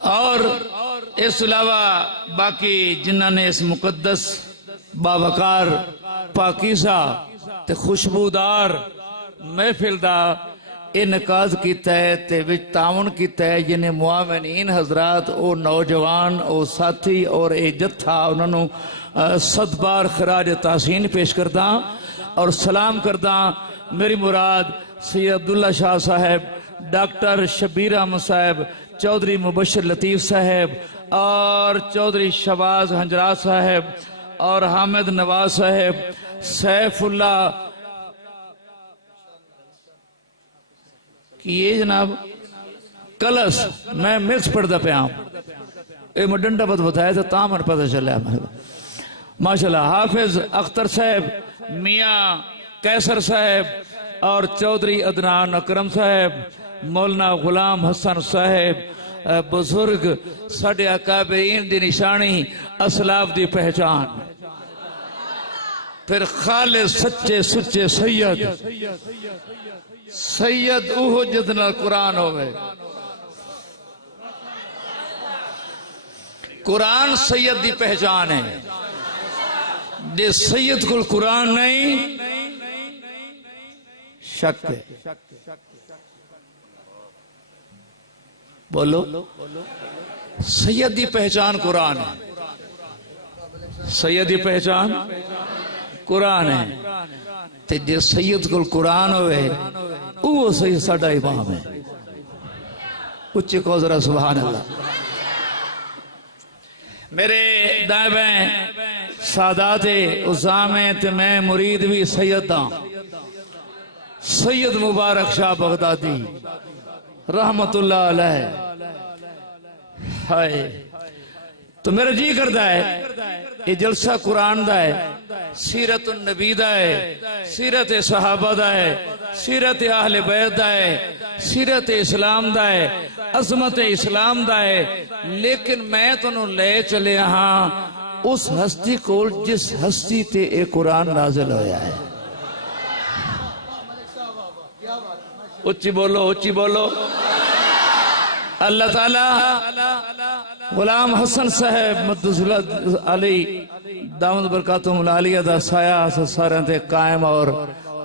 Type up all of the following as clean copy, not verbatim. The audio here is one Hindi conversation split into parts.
और इस अलावा बाकी जिन्होंने इस मुकद्दस बावकार पाकीज़ा ते खुशबूदार महफिल दा इनकाद किया है ते विच ताउन किया है, जिन्हें मुआमिनीन हजरात ओ नौजवान ओ साथी और ये जत्था उन्होंने सदबार खराज तहसीन पेश करदा और सलाम करदा। मेरी मुराद सैयद अब्दुल्ला शाह साहब, डॉक्टर शबीर अहमद साहब, चौधरी मुबशर लतीफ साहब और चौधरी शहबाज हंजरा साहब और हामिद नवाज साहब, सैफुल्ला कि ये जनाब कलश मैं मिक्स पढ़ता पाया ये मैं डंडा बद बताया तो ता मन पता चला माशाल्लाह। हाफिज अख्तर साहब, मियाँ कैसर साहब और चौधरी अदनान अकरम साहब, मौलाना गुलाम हसन साहब, बुजुर्ग साडे अकाबरीन दी निशानी, असलाफ दी पहचान, फिर खालिद सच्चे सुच्चे सैयद, सैयद उहो जिद नाल कुरान होवे। कुरान सैयद दी पहचान है, जे सैयद को कुरान नहीं शक है। बोलो सैयद दी पहचान कुरान है, सैयद दी पहचान कुरान है। ते जे सैयद को कुरान होवे वो सही साडा इमाम है। उच्च को जरा सुभान अल्लाह। मेरे दाएं सादाते उसामे ते मैं मुरीद भी सैयद हाँ, सैयद मुबारक शाह बगदादी रहमतुल्लाह अलैह। हाय तो मेरा जी करता है ये जलसा कुरान दा है, सीरत नबी दा है, सीरत सहाबा दा है, सीरत अहले बैत दा है, सीरत इस्लाम दा है, अजमत इस्लाम दा है। लेकिन मैं तुहानू ले चले हाँ उस हस्ती को जिस हस्ती ते ये कुरान नाजिल होया है। उच्ची बोलो, उच्ची बोलो। अल्लाह ताला गुलाम हसन साहब मद्दुसुल्लाह अली दामद बरकातुहुल आलिया दा साया सारे ते कायम और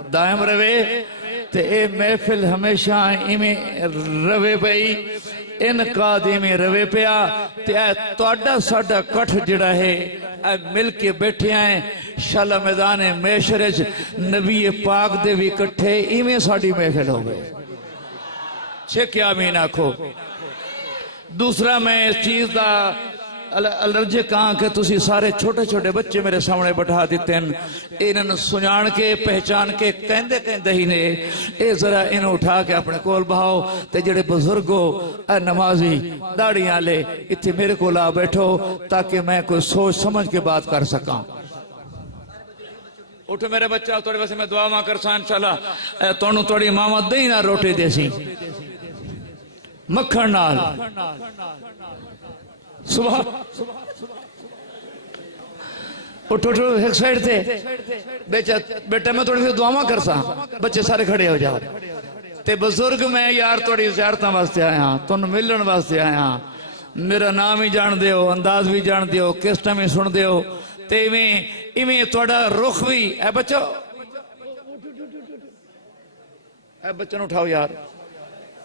दायम रवे ते ए महफिल हमेशा इवें रवे पई, इनकाद इवें रवे पिया ते तुहाडा साडा कठ जिहड़ा है मिल के बैठे हैं शाला मैदान मैशर नबी पाक दे भी इकट्ठे इवें साडी महफिल हो गए। छे क्या मीन आखो। दूसरा मैं इस चीज का अलर्जे कहा कि तुसी सारे छोटे छोटे बच्चे मेरे सामने बैठा दिते हैं, इन्होंने सुजान के पहचान के कहते कहते ही ने ये जरा इन्हें उठा के अपने कोल बहाओ ते जेड़े बुजुर्ग हो नमाजी दाढ़ी वाले इतने मेरे को आ बैठो ताकि मैं कोई सोच समझ के बात कर सका। उठ मेरे बच्चा थोड़े वैसे मैं दुआ कर सा इंशाल्लाह तुहानू थोड़ी मामा दही ना रोटी देसी मक्खन नाल सुबह उठो उठो एक साइड थे बेटा मैं थोड़ी सी दुआवा कर सा बच्चे सारे खड़े हो जाओ ते बुजुर्ग मैं यार थोड़ी ज़ियारतां वास्ते आया तुहानू मिलन वास्ते आया मेरा नाम ही जान दे हो अंदाज भी जान दे हो किस टाइम ही सुन दे हो ते इवें इवें थोड़ा रुख भी है बच्चो बच्चों उठाओ यार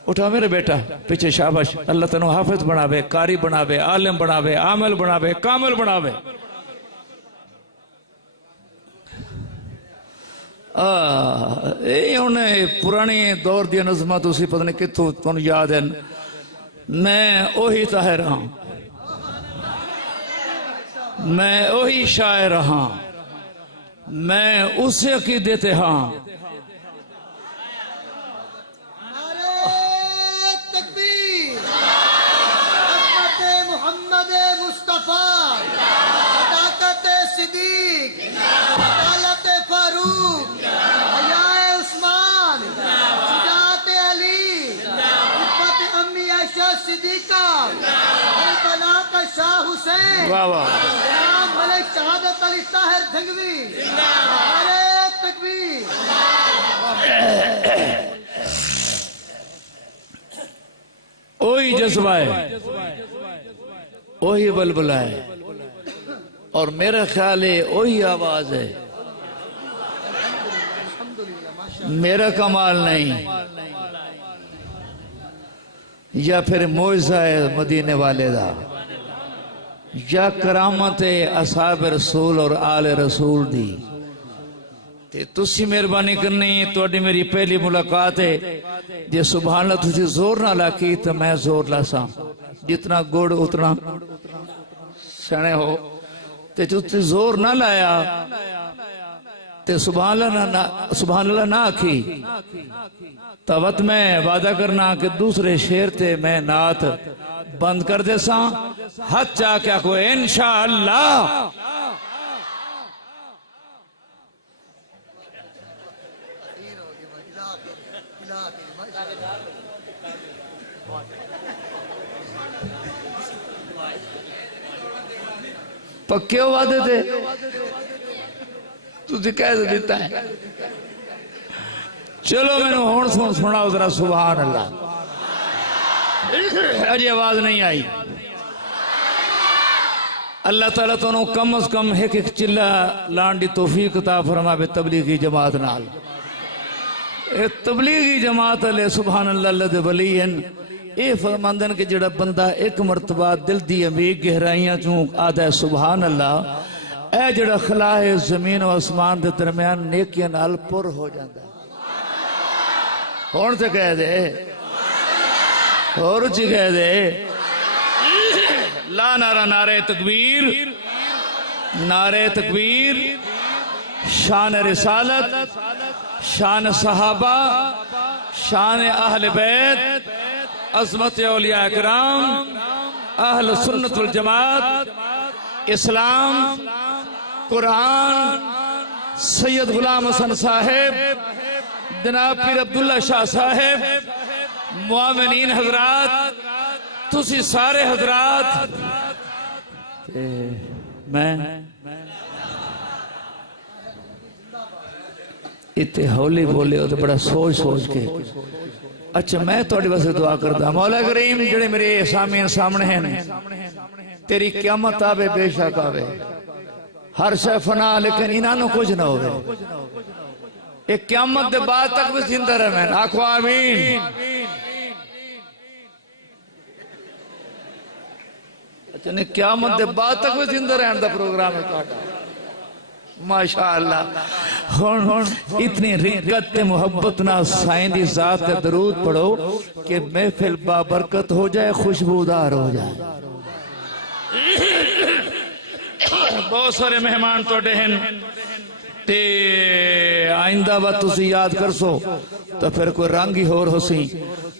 उठाओ मेरे बेटा पीछे शाबाश अल्लाह तेनू हाफिज बनावे कारी बनावे आलिम बनावे आमिल बनावे कामिल बनावे। पुरानी दौर दी नज़मां तुसी पता नहीं कित्थों तुहानू याद है। मैं ओही ताहिर हाँ, मैं ओही शायर हाँ, मैं उसे अकीदे ते हाँ। वाह वाह मलिक शहादत अली ताहिर धंगवी तकबीर। ओही जज्बा है वही बुलबुला है और मेरा ख्याल है वही आवाज है, मेरा कमाल नहीं, या फिर मोइज़ा है मदीने वाले दा, या करामत है असहाब रसूल और आले रसूल दी। ते तुसी मेहरबानी करनी, तुहाडी मेरी पहली मुलाकात है। जे सुभान अल्लाह तुसी जोर ना लाकी तो मैं जोर लासा, जितना गुड़ उतना सने हो। ते तुसी जोर ना लाया ते सुभान अल्लाह ना आखी, तवत मैं वादा करना कि दूसरे शेर ते मैं नात बंद कर दे सा। हाथ चा क्या को इंशाअल्लाह। पक्के वादे थे तुझे कह देता है। चलो मैंने हुण सुना जरा सुभान अल्लाह। अजी आवाज नहीं आई। अल्लाह ताला तो कम अज कम एक एक चिल्ला लान दी तौफीक अता फरमावे तबलीगी जमात नाल। तबलीगी जमात अले सुभान अल्लाह अल्लाह दे वली हैं। ये फरमांदन कि जड़ा बंदा एक मरतबा दिल दी अमीर गहराइयां चू आदा है सुभान अल्लाह, ए जड़ा खला है जमीन और आसमान के दरम्यान नेकियां नाल पुर हो जाता है। हुण ते कह दे और उच्ची कह दे ला नारा नारे तकबीर, नारे तकबीर। शान रिसालत, शान सहाबा, शान अहल बैत, अज़मत औलिया इकराम, अहल सुन्नत वल जमात, इस्लाम, कुरान, सैयद गुलाम हसन साहेब, जनाब पीर अब्दुल्ला शाह साहेब, मुआमिनीन हजरात, तुसी सारे हजरात। मैं इतने हौली बोले हो तो बड़ा सोच सोच के। अच्छा मैं थोड़ी वास्ते दुआ करता, मौला करीम जेड़े मेरे सामने सामने हैं, तेरी क़यामत आवे बेशक आवे, हर शय फना लेकिन इन्हों कुछ ना होवे। एक क़यामत के बाद तक भी जिंदा रहे। आखो आमीन। अच्छा नहीं, क़यामत के बाद तक भी जिंदा रहने का प्रोग्राम है तुहाडा। माशाअल्लाह। हुण इतनी रिक्कत ते मुहब्बत ना साईं दी जात का दरूद पढ़ो कि महफिल बाबरकत हो जाए, खुशबूदार हो जाए। बहुत सारे मेहमान तुहाडे हैं ते आइंदा बात तुसी याद कर सो तो फिर कोई रंग ही होर होसी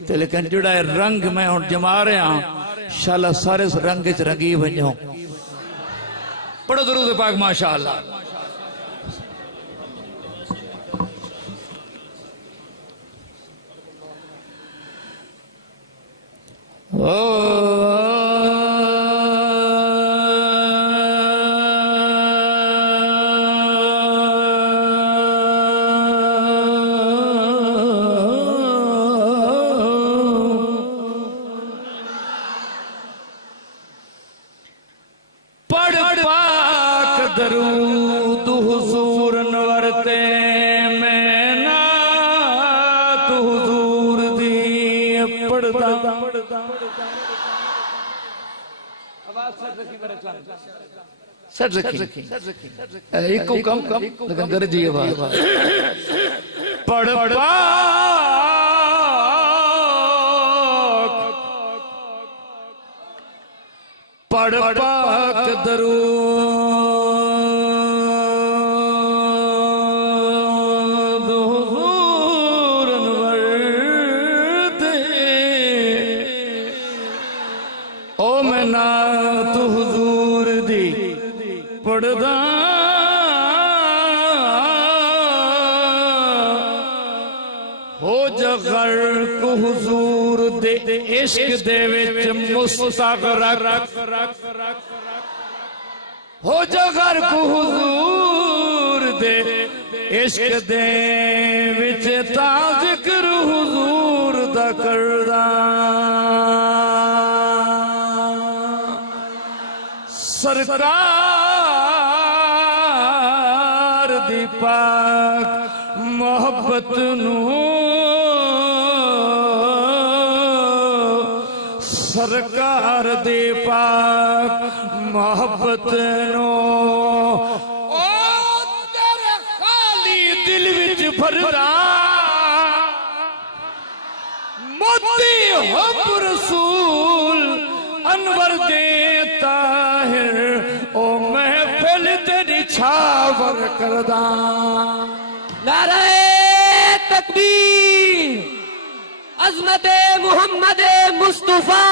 ते, लेकिन जिहड़ा रंग मैं हुण जमा रहा इंशाअल्लाह सारे रंग च रंगी वजो। पढ़ो दरूद पाक माशाअल्लाह। दरूद हुजूर नवरते मैं नात हुजूर दी पढ़दा। आवाज सट रखी एक कम लेकिन गरजी आवाज। पढ़ पढ़ पाक दरूद हुजूर नवरते ओ मैं नात हुजूर दी पढ़दा। हो जा गर्क हुजूर दे इश्क दे विच मुस्तगरक, हो जा गर्क हुजूर दे इश्क दे विच ता जिक्र हुजूर दा करदा। सरकार दी पाक मोहब्बत नू सरकार दे पाक मोहब्बत नो ओ तेरे खाली दिल विच भरदा मोती हब रसूल अनवर दे ताहिर ओ महफिल तेरी छावर करदा। नारे तकबीर, अज़मत मोहम्मद मुस्तफा,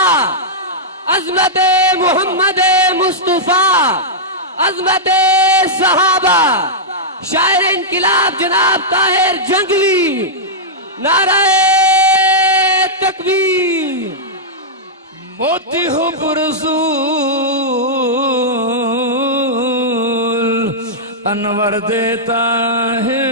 अज़मत मोहम्मद मुस्तफा, अज़मत सहाबा, शायर इनकिलाब जनाब ताहिर जंगली। नारे तकबीर। मोती हो रसूल अनवर देता है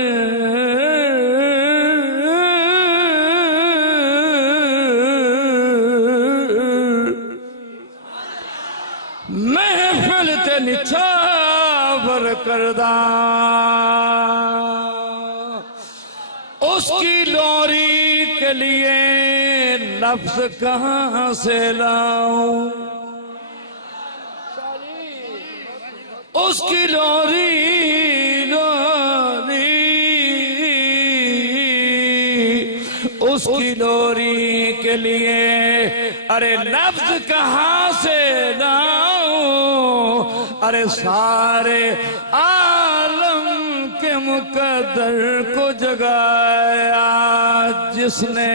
महफिल ते निछावर करदा। उसकी लोरी के लिए लफ्ज कहां से लाऊं, उसकी लोरी लोरी उसकी लोरी के लिए अरे लफ्ज कहां से लाऊं। अरे सारे आलम के मुकद्दर को जगाया जिसने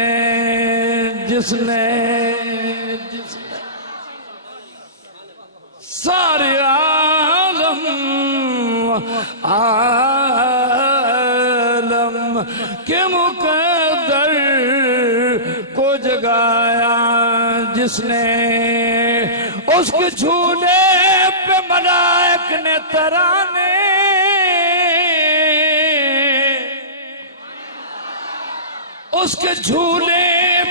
जिसने जिसने सारे आलम के मुकद्दर को जगाया जिसने। उसके झूले पे मलाइक ने तराने उसके झूले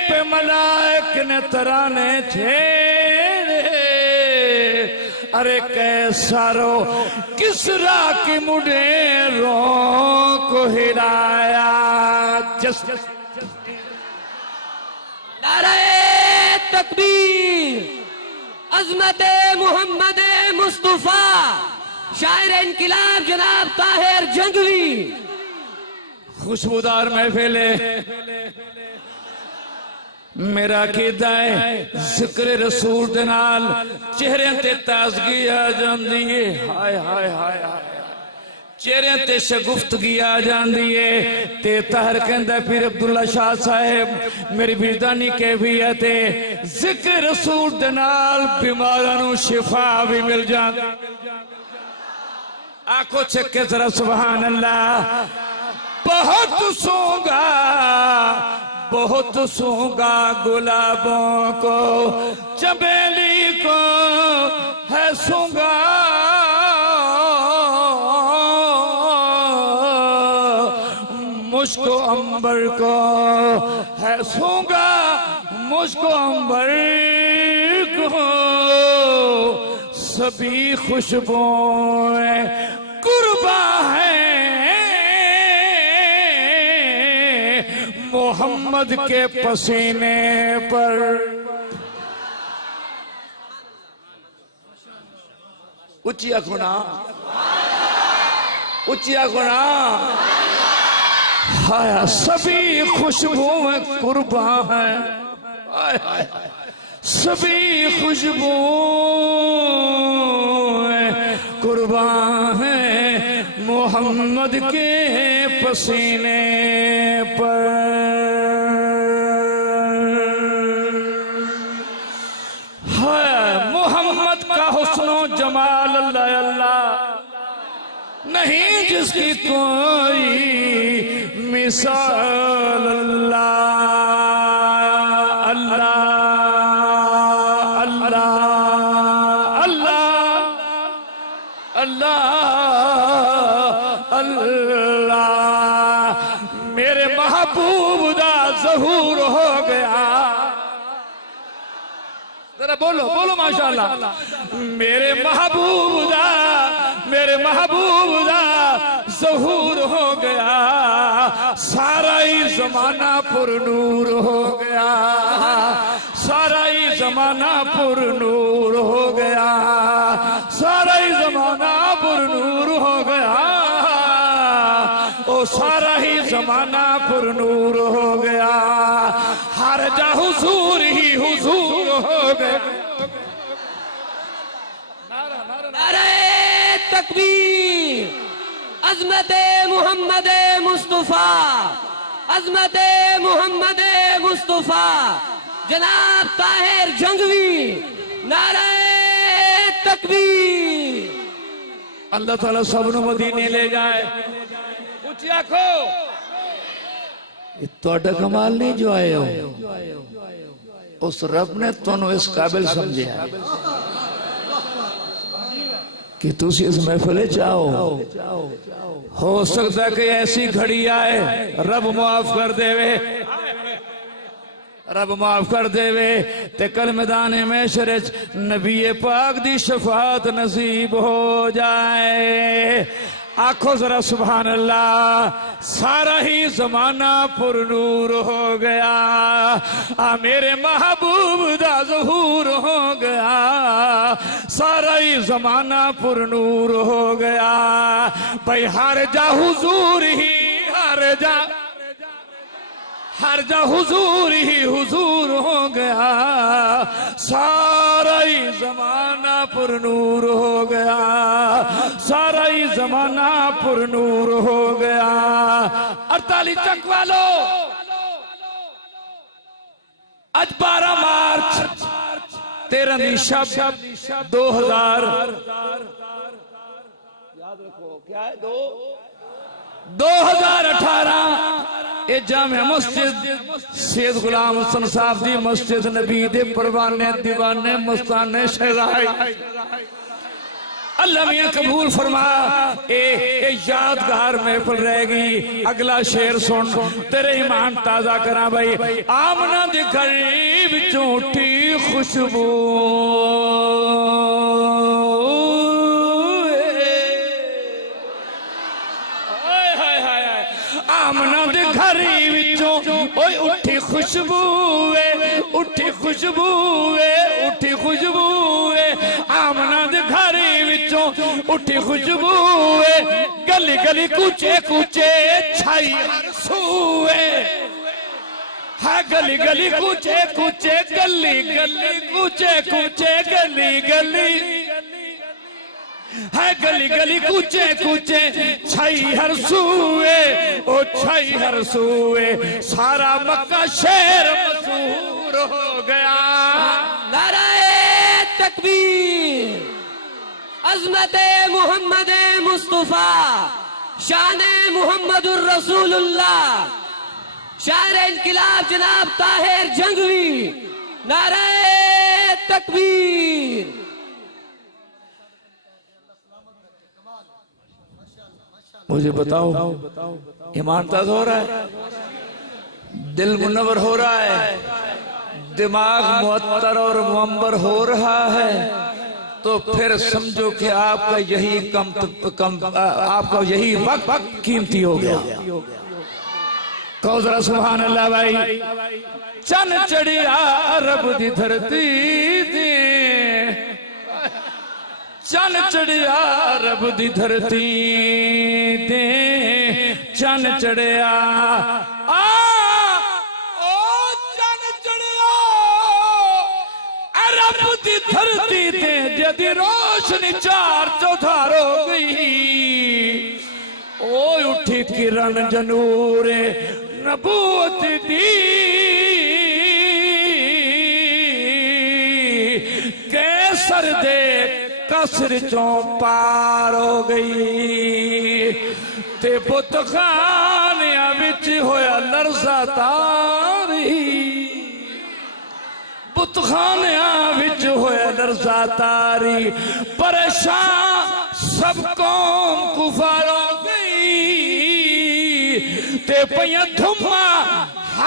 पे मलाइक ने तराने छेड़े। अरे कैसारो किसरा की मुडेरों को हिलाया जस। नारे तकबीर, अज़मत मोहम्मद मुस्तफा, शायर इनकिलाब जनाब ताहिर जंगली। खुशबूदार महफिले मेरा कीदा है जिक्र रसूल दे नाल चेहरे ते ताजगी आ जांदी है। हाय हाय हाय हाय चेहरे ते शगुफ्तगी आ जांदी है। ते ताहर कहंदा फिर अब्दुल्ला शाह साहब मेरी बिरदानी कैफियत है जिक्र रसूल दे नाल बीमारां नूं शिफा भी मिल जांदी। आंखों चक्के जरा सुभान अल्लाह। बहुत सूंगा गुलाबों को चमेली को है सूंगा। मुझको अंबर को है सूंगा मुझको अंबर को। सभी खुशबुएं कुर्बा है मोहम्मद के पसीने पर। उचिया गुना उचिया गुना हाय सभी खुशबुएं कुर्बा है। सभी खुशबुएं कुर्बा है मोहम्मद के पसीने पर। मोहम्मद का हुस्नो जमाल अल्लाह अल्लाह नहीं जिसकी कोई मिसाल। अल्लाह अल्लाह अल्लाह अल्लाह अल्लाह अल्लाह मेरे महबूब दा ज़हूर हो गया। जरा बोलो बोलो माशाअल्लाह। मेरे महबूब दा ज़हूर हो गया, सारा ही जमाना पुरनूर हो गया, सारा ही जमाना पुरनूर हो गया, सारा ही जमाना पुरनूर हो गया, ओ सारा ही जमाना पुरनूर हो गया, हर जा हुजूर ही हुजूर हो गया। नारे तकबीर, अज़मत मोहम्मद मुस्तफा, अज़मत मोहम्मद मुस्तफा जनाब ताहिर जंगवी, नारे तकबीर। अल्लाह ताला सबनों मदीने ले जाए। ऊंची आंखो, ਤੁਹਾਡਾ कमाल नहीं जो आए हो, उस रब ने तुहानू इस काबिल समझा कि तुसी इस महफिल जाओ। हो सकता है कि ऐसी घड़ी आए रब माफ कर देवे, रब माफ कर देवे ते कल मैदान महशर नबी पाक दी शफाअत नसीब हो जाए। आखो जरा सुभान अल्लाह। सारा ही जमाना पुरनूर हो गया, आ मेरे महबूब दा ज़हूर हो गया, सारा ही जमाना पुरनूर हो गया। भाई हर जा हुजूर ही हर जा हुजूर ही हुजूर हो गया, सारा ही जमाना पुरनूर हो गया, सारा ही जमाना पुरनूर हो गया। 48 चक वालो, आज 12 मार्च 13 शब 2000 याद रखो क्या है 2018 ये जामिया मस्जिद सैयद गुलाम हसन साहब दी मस्जिद नबी दे परवाने दीवाने मस्ताने शहराई अल्लाह मियां कबूल फरमा। ए यादगार महफिल रहेगी। अगला शेर सुन, तेरे ईमान ताजा करा भाई। आमना दे घर विचों उठी खुशबू, आमना दे घर विचों ओए उठी खुशबू, उठी खुशबू, उठी खुशबू, आमना दे घर विचों उठी खुशबू, गली गली कूचे कूचे छाई हर सूए, है गली गली कूचे कूचे, गली गली कूचे कूचे, गली गली है गली गली कूचे कूचे छाई हर सूए, ओ छाई हर सूए, सारा मक्का शहर मशहूर हो गया। नारे तकबीर, अज़मत मोहम्मद मुस्तफा, शान मोहम्मदुर रसूलुल्लाह, शायर इनकिलाब जनाब ताहिर जंगवी, नारे तकबीर। मुझे बताओ ईमान ताज़ा हो रहा है, दिल मुनव्वर हो रहा है, दिमाग मुअत्तर और मुअम्बर हो रहा है, तो फिर समझो कि आपका यही आपका यही वक्त कीमती हो गया। कहो जरा सुभान अल्लाह भाई। चन चढ़िया रब दी धरती ते, चन चढ़िया रब दी धरती ते, चन चढ़िया ओ चन चढ़िया रब दी धरती ते, जदी रोशनी चार चौधार हो गई, ओ उठी किरण जनूरे नबूवत दी, कैसर दे कसर चों पार हो गई, ते बुत खानिया विच होया लरज़ा तारी, बुत खानिया विच होया लरज़ा तारी, परेशान सब कौम कुफार हो गई, ते पइयां धुम्मा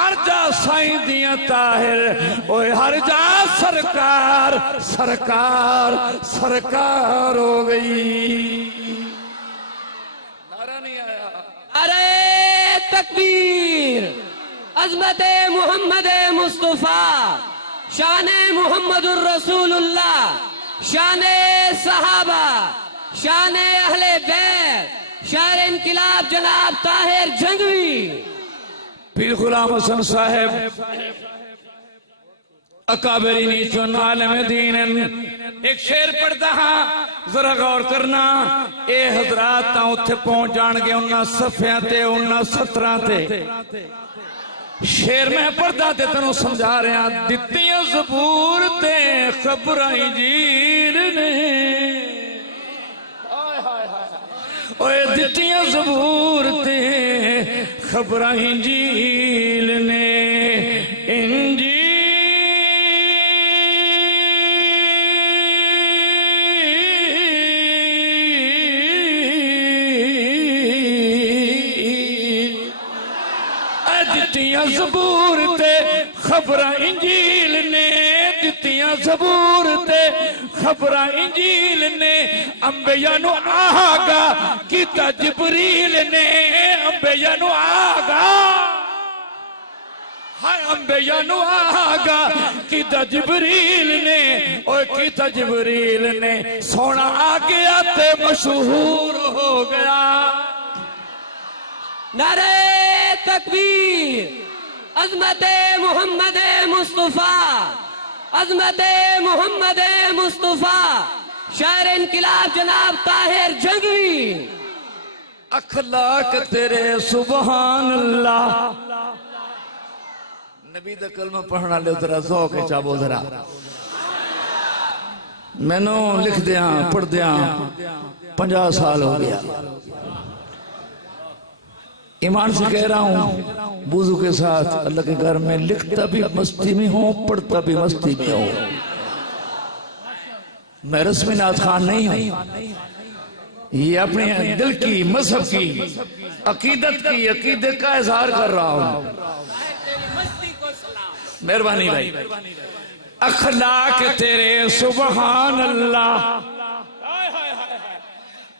हर जा साईं दिया ताहिर ओए हर जा सरकार सरकार सरकार हो गई। नारा नहीं आया। अरे तकबीर। अज़मते मोहम्मद मुस्तफा शाने मोहम्मदुर रसूलुल्लाह शाने सहाबा शाने अहले बैत शायर इनकिलाब जनाब ताहिर जंगवी पीर गुलाम हसन साहब अकाबरीनी चुन आलम दीन एक शेर पढ़ता हाँ जरा गौर करना ए हजरात तां उत्थे पहुंच जाणगे उन्हां सफ़ियां ते उन्हां सतरां ते शेर मैं पढ़दा ते तैनूं समझा रहा दित्तियां ज़बूर ते खबरां इंजील ने ओए दित्तियां ज़बूर ते खबरां इंजील ने इंजील दित्तियां ज़बूर ते खबरां इंजील ने दित्तियां ज़बूर ते खबरां इंजील ने अंबिया नू आगा कीता जिबरील ने अंबिया नू आगा हाय अंबिया नू आगा कीता जिबरील ने ओए कीता जिबरील ने सोना आ गया ते मशहूर हो गया। नारे तकबीर। अज़मते मोहम्मद मुस्तफा अज़मते मोहम्मद मुस्तफा शायर इनकिलाब जनाब ताहिर जंगवी अखलाक तेरे सुबहान अल्लाह नबी दा कलमा पढ़ना ले उतरा ज़ौक़ चाबो जरा मैनू लिख दिया पढ़ दिया 50 साल हो गया। ईमान से कह रहा हूँ बुज़ू के साथ अल्लाह के घर में लिखता भी मस्ती में हूँ पढ़ता भी मस्ती में हूँ। मैं रस्मी नाथ खान नहीं हूँ। ये अपने दिल की मजहब की अकीदत की अकीदत का इजहार कर रहा हूँ। मेहरबानी भाई। अखलाक तेरे सुबहान अल्लाह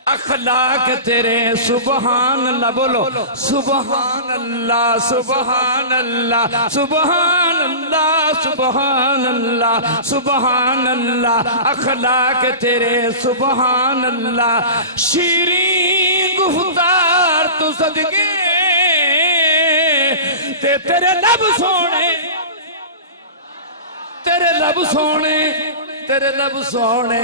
अखलाक तेरे सुबहान अल्लाह बोलो सुबहान अल्लाह सुबहान अल्लाह सुबहान अल्लाह सुबहान अल्लाह सुबहान अल्लाह अखलाक तेरे सुबहान अल्लाह शीरीं गुफ्तार तू सदके ते तेरे लब सोने तेरे लब सोने तेरे लब सोने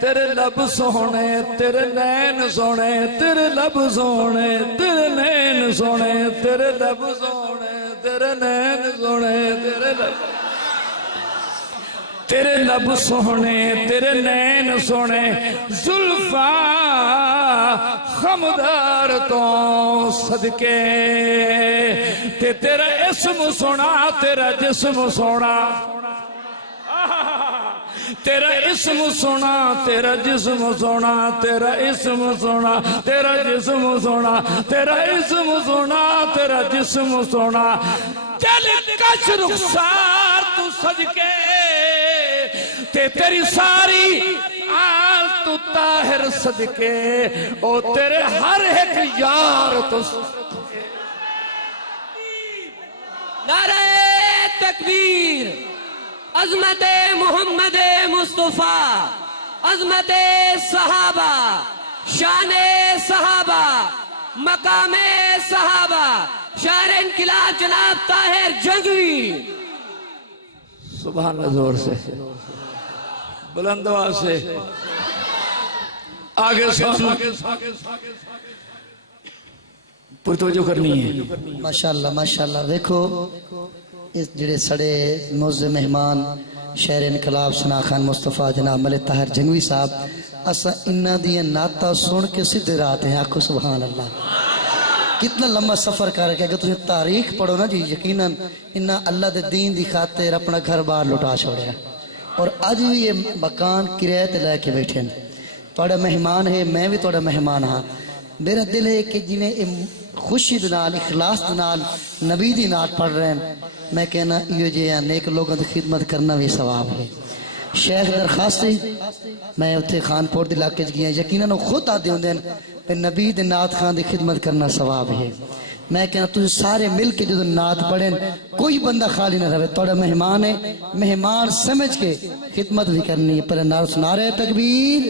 तेरे लब सोने तेरे नैन सोने तेरे लब सोने तेरे नैन सोने तेरे लब सोने तेरे नैन सोने तेरे लब सोने तेरे नैन सोने जुल्फा खमदार तो सदके ते तेरा इस्म सोना तेरा जिस्म सोना तेरा इस्म सोना तेरा जिस्म सोना तेरा इस्म सोना तेरा जिस्म सोना तेरा इस्म सोना तेरा जिस्म सोना चल कश रुखसार तू सजके ते तेरी सारी आल तू ताहिर सदके ओ तेरे हर एक यार तो नारे तकबीर। अज़मते मोहम्मद मुस्तफा अज़मते सहाबा शाने सहाबा मकामे सहाबा शायर इनकिलाब जनाब ताहिर जंगवी सुभान अल्लाह जोर से बुलंद आवाज से आगे पूरी तवज्जो करनी है। माशाअल्लाह माशाअल्लाह। देखो इस जिहड़े सड़े मोज़े मेहमान शहर इनकलाब सना खान मुस्तफा जनाब मलिक ताहिर जंगवी साहब असा इन्ना दिया नाता सुन के सीधे रात हैं। आखो सुभान अल्लाह। कितना लंबा सफर करके अगर तुम तारीख पढ़ो ना जी यकीनन इन्ना अल्लाह दे दीन दी खातिर अपना घर बार लुटा छोड़िया और अज भी ये मकान किराए ते लैके बैठे हैं। तुहाडा मेहमान है मैं भी तुहाडा मेहमान हाँ। मेरा दिल है कि जिन्हें खुशी दे नाल इखलास दे नाल नबी दी नात पढ़ रहे हैं। मैं कहना इहो जिहा नेक लोगों की खिदमत करना भी सवाब है। शेख दरखास्त मैं उत्थे खानपुर के इलाके गया, यकीनन खुद आते होंगे नबी दे नात खान की खिदमत करना सवाब है। मैं कहना तुम सारे मिल के जो नात पढ़े कोई बंदा खाली ना रहे, थोड़ा मेहमान है, मेहमान समझ के खिदमत भी करनी है। पर नारा नारे तकबीर,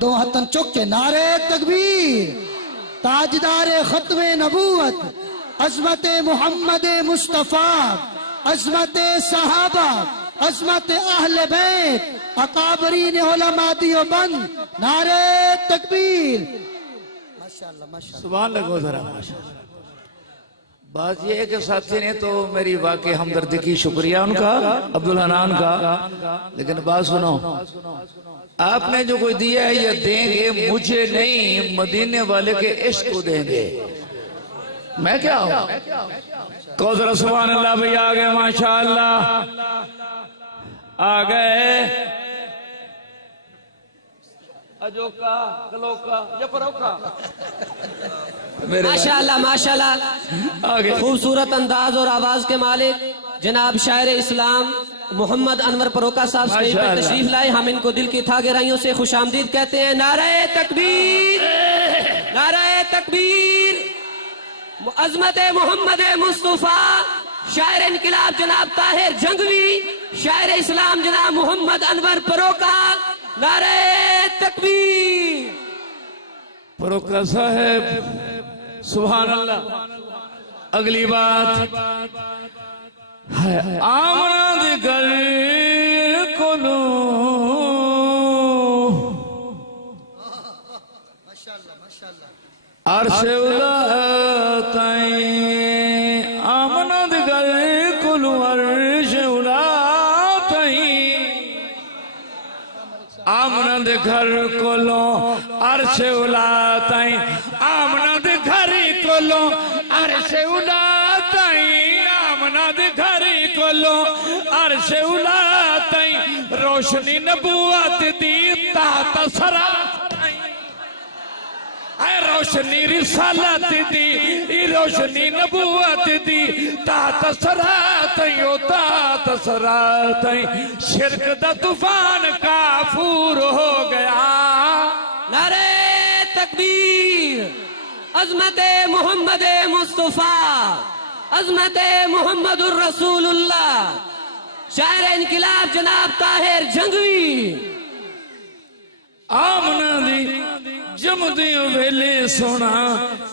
दो हाथन चुक के नारे तकबीर। ताजदार खत्मे नबूवत अज़मत मोहम्मद मुस्तफ़ा, अज़मत सहाबा, अज़मत अहले बैत, अकाबरीन उलमा दियोबंद, नारे तकबीर। माशाअल्लाह माशाअल्लाह, सुभान अल्लाह जरा माशाअल्लाह। बात ये है कि साथी ने तो मेरी वाकई हमदर्दी की, शुक्रिया उनका, अब्दुल हनान का। लेकिन बात सुनो, आपने जो कोई दिया है ये देंगे मुझे नहीं, मदीने वाले के इश्क को देंगे। मैं क्या हूं? कहो जरा सुभान अल्लाह। भाई आ गए माशाअल्लाह, आ गए। अजोका कलोका या परोका, माशाअल्लाह माशाअल्लाह। आगे खूबसूरत अंदाज और आवाज के मालिक जनाब शायर इस्लाम मोहम्मद अनवर परोका साहब स्टेज पर तशरीफ लाए। हम इनको दिल की था गहराइयों से खुशामदीद कहते हैं। नारे तकबीर, नारे तकबीर। अज़मत मोहम्मद मुस्तफ़ा, शायर इनकलाब जनाब ताहिर जंगवी, शायर इस्लाम जनाब मोहम्मद अनवर परोका, नारे तकबीर। परोका साहब सुभान अल्लाह। अगली बात है आमना दे घर कोलो, अर्श उला ताई, आमना दे घर कोलो अर्श उला ताई, आमना दे घर कोलो अर्श उला ताई, आमना दे घर कोलो अर्श उला ताई, आमना दे घर कोलो अर्श उला ताई, रोशनी नबूवत दी तात सरा, रोशनी रिसालत दी, रोशनी नबूवत दी तात सरा ताई, ओ तात सरा ताई, शिरक दा तूफान काफूर हो गया। नारे तकबीर। अज़मत मोहम्मद मुस्तफ़ा, अज़मत मोहम्मद रसूलुल्लाह, शायर इनकलाब जनाब ताहिर जंगवी। आमना दी जमदी वेले सोना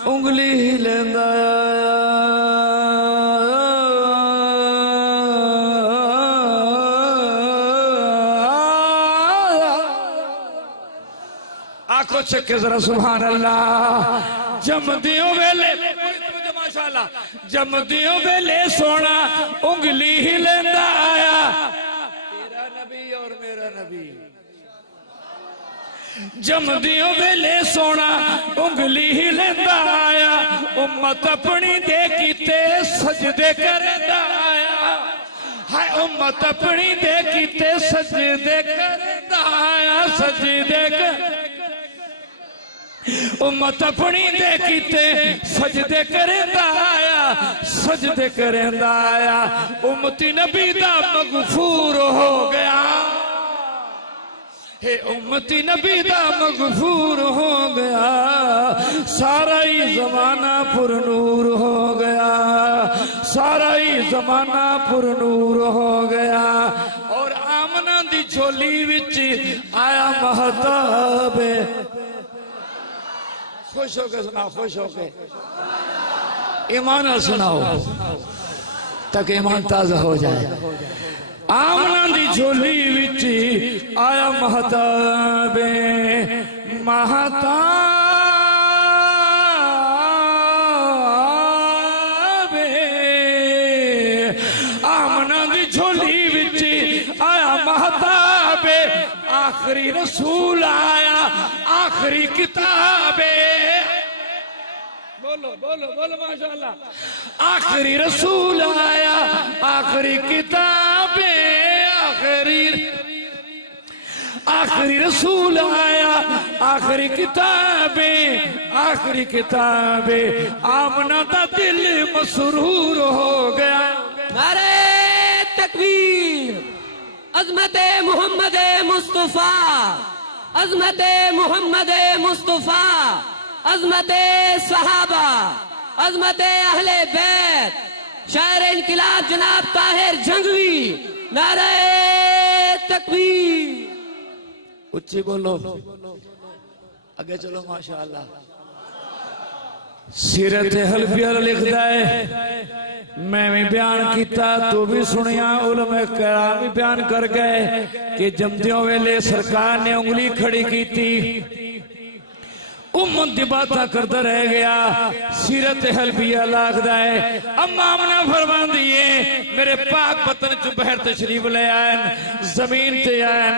उंगली हिलेंदा, आंखों चक्के जरा सुभान अल्लाह। जमदियों वेले माशाअल्लाह, जमदियों वेले सोना उंगली हिलेंदा आया, तेरा नबी और मेरा नबी। जमदियों वेले सोना उंगली हिलेंदा आया, उम्मत अपनी दे कीते सजदे करदा आया, हाय उम्मत अपनी दे कीते सजदे करदा आया, सजदे कर उम्मत अपनी दे कीते सजदे करदा आया, सजदे करदा आया, उम्मती नबी दा मगफूर हो गया। हे उम्मती नबी दा मगफूर हो गया, सारा ही जमाना पुरनूर हो गया, सारा ही जमाना पुरनूर हो गया। और आमना दी झोली विच आया महताब, खुश होके सुनाओ, खुश होके ईमान सुनाओ ताकि ईमान ताजा हो जाए। आमना दी झोली विच आया महताब, महताब, आमना दी झोली विच आया महताब, आखिरी रसूल आया, आखिरी किताबे, बोलो बोलो बोलो माशाअल्लाह। आखिरी रसूल आया, आखिरी किताबे, आखिरी आखिरी रसूल आया, आखिरी किताबें आमना दा दिल मसरूर हो गया। नारे तकबीर, अज़मत मोहम्मद मुस्तफा, अज़मत मोहम्मद मुस्तफा, अज़मत सहाबा, अज़मत अहले बैत, शायर इनकिलाब जनाब ताहिर जंगवी। नारे तकबीर। उच्ची बोलो, आगे चलो। माशाअल्लाह। सीरत हल्फिया लिखता है, मैं भी बयान किया, तू भी सुनिया, उलमे कराम भी बयान कर गए कि जमदियों वेले सरकार ने उंगली खड़ी की थी, उम्मत दी बातां करता रह गया। सीरत हल्फिया लाखदा है, अम्मा आमना फरमांदी है, मेरे पाक वतन च बहर तशरीफ ले आए, जमीन ते आए,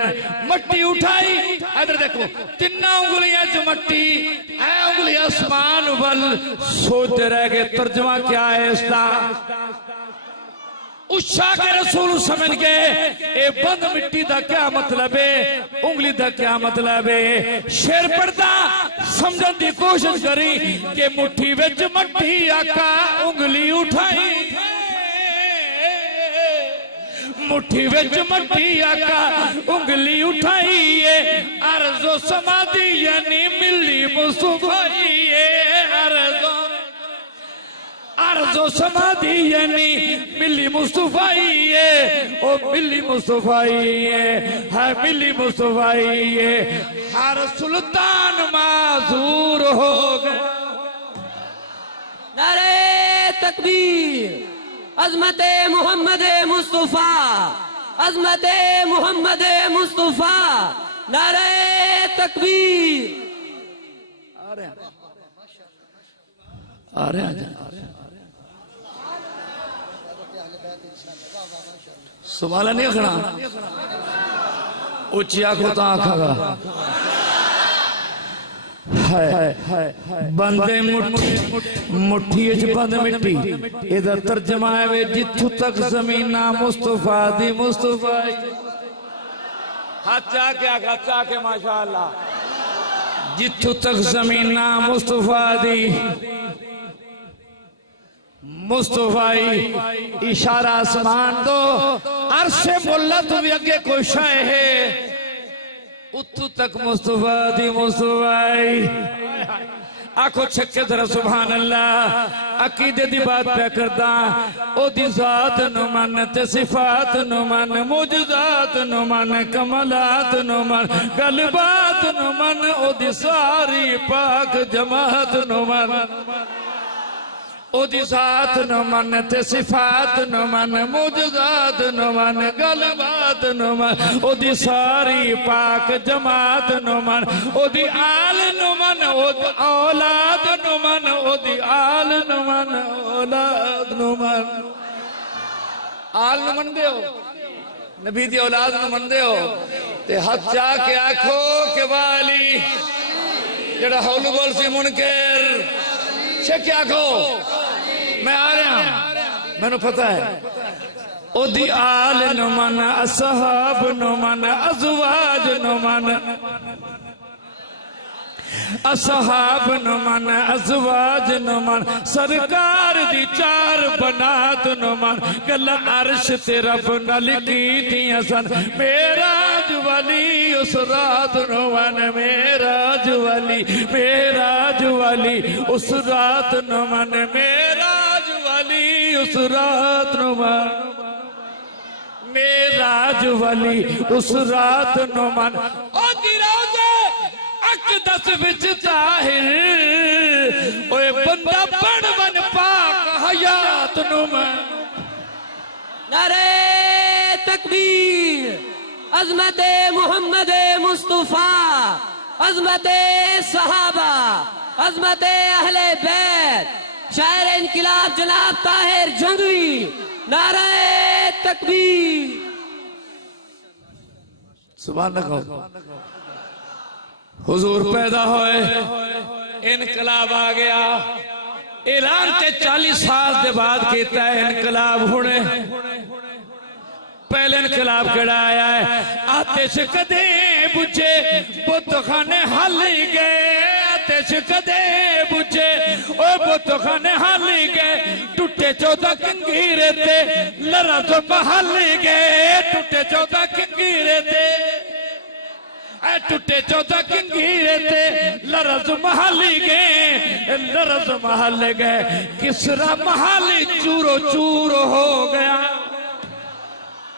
मट्टी उठाई, इधर देखो तिन्ना उंगलियां च मट्टी, ऐ उंगली आसमान वल, सोचते रह गए तर्जमा क्या है इसका। उच्छा के रसूल समझ गए ए बंद मिट्टी दा क्या मतलब है, उंगली दा क्या मतलब है। शेर पढ़दा समझन दी कोशिश करी कि मुट्ठी विच मट्टी आका उंगली उठाई, मुट्ठी विच मट्टी आका उंगली उठाई, अर्जो समाधी यानी मिली मुस्तफाई, अर्जो समाधी यानी मिली मुस्तफाई, ओ मिली मुस्तफाई है, मिली मुस्तफाई, हर सुल्तान माजूर हो गया। नारे तकबीर, अज़मत मोहम्मद मुस्तफा, अज़मत मोहम्मद मुस्तफा। नारे तकबीर। आ रहे हैं सुभान नहीं खड़ा, उच्ची आंखों तो आंखागा बंदे मुट्ठी बंद मिट्टी, इधर तर्जमा है जिथों तक जमीना मुस्तफा दी मुस्तफा। हाथ चाके हाथ चाके माशाअल्लाह, जिथों तक जमीना मुस्तफा दी मुस्तफाई, इशारा आसमान दो, अरशे मुल्ला तू भी अगे कोई शाय है, उतू तक मुस्तफा दी मुस्तफाई। आखो छक्के जरा सुभान अल्लाह। अकीदे दी बात पे करदा, ओदी जात नु मन ते सिफात नु मन, मुजजात नु मन, कमलात नु मन, गलबात नु मन, ओदी सारी पाक जमात नु मन, ओदी जात न मन ते सिफात न मन, मुजजात न मन, गलबात न मन, ओदी सारी पाक जमात न मन, ओदी आल न मन, ओदी औलाद न मन, ओदी आल न मन, औलाद न मन। आल न मन दे हो, नबी दी औलाद न मन दे हो, ते हाथ जाके आखो के वाली जेड़ा हौलू बोल सी मुनकर से क्या कहो, मैं आ रहा, मैंने पता है। ओदी आल नु मन, असहाब नु मन, अज़वाज नु मन, असहाब नु मन, अज़वाज नु मन, सरकार दी चार बनात नु मन, गल अर्श ते रब नाल कीतियां सन, मेराज वाली उस रात नु मन, मेराज वाली उस रात नु मन, मेराज वाली उस रात नु मन, मेराज वाली उस रात नु मन। ओ दिरोज़े अक़दस विच ताहिर, ओए बंदा बन बन पाक हयात नु मन। नारे तकबीर, अज़मत मोहम्मद मुस्तफा, अज़मत सहाबा, अज़मत अहले बैत, शायर इनकिलाब जनाब ताहिर जंगवी। नारे तकबीर। सुभान अल्लाह। हुजूर पैदा होए, इनकलाब आ गया, ऐलान ते 40 साल के बाद किया है इनकलाब। हुणे पहले इनकलाब केड़ा आया है, आतिश कदे बुझे बुतखाने हल गए आतिश कदे बुझे ओ बुतखाने हल गए टूटे 14 कंगीरे ते लरा तो महल गए टूटे 14 कंगीरे ते टूटे 14 कंगीरे ते लरज महल गए लरज महल गए किसरा महल चूरो चूर हो गया।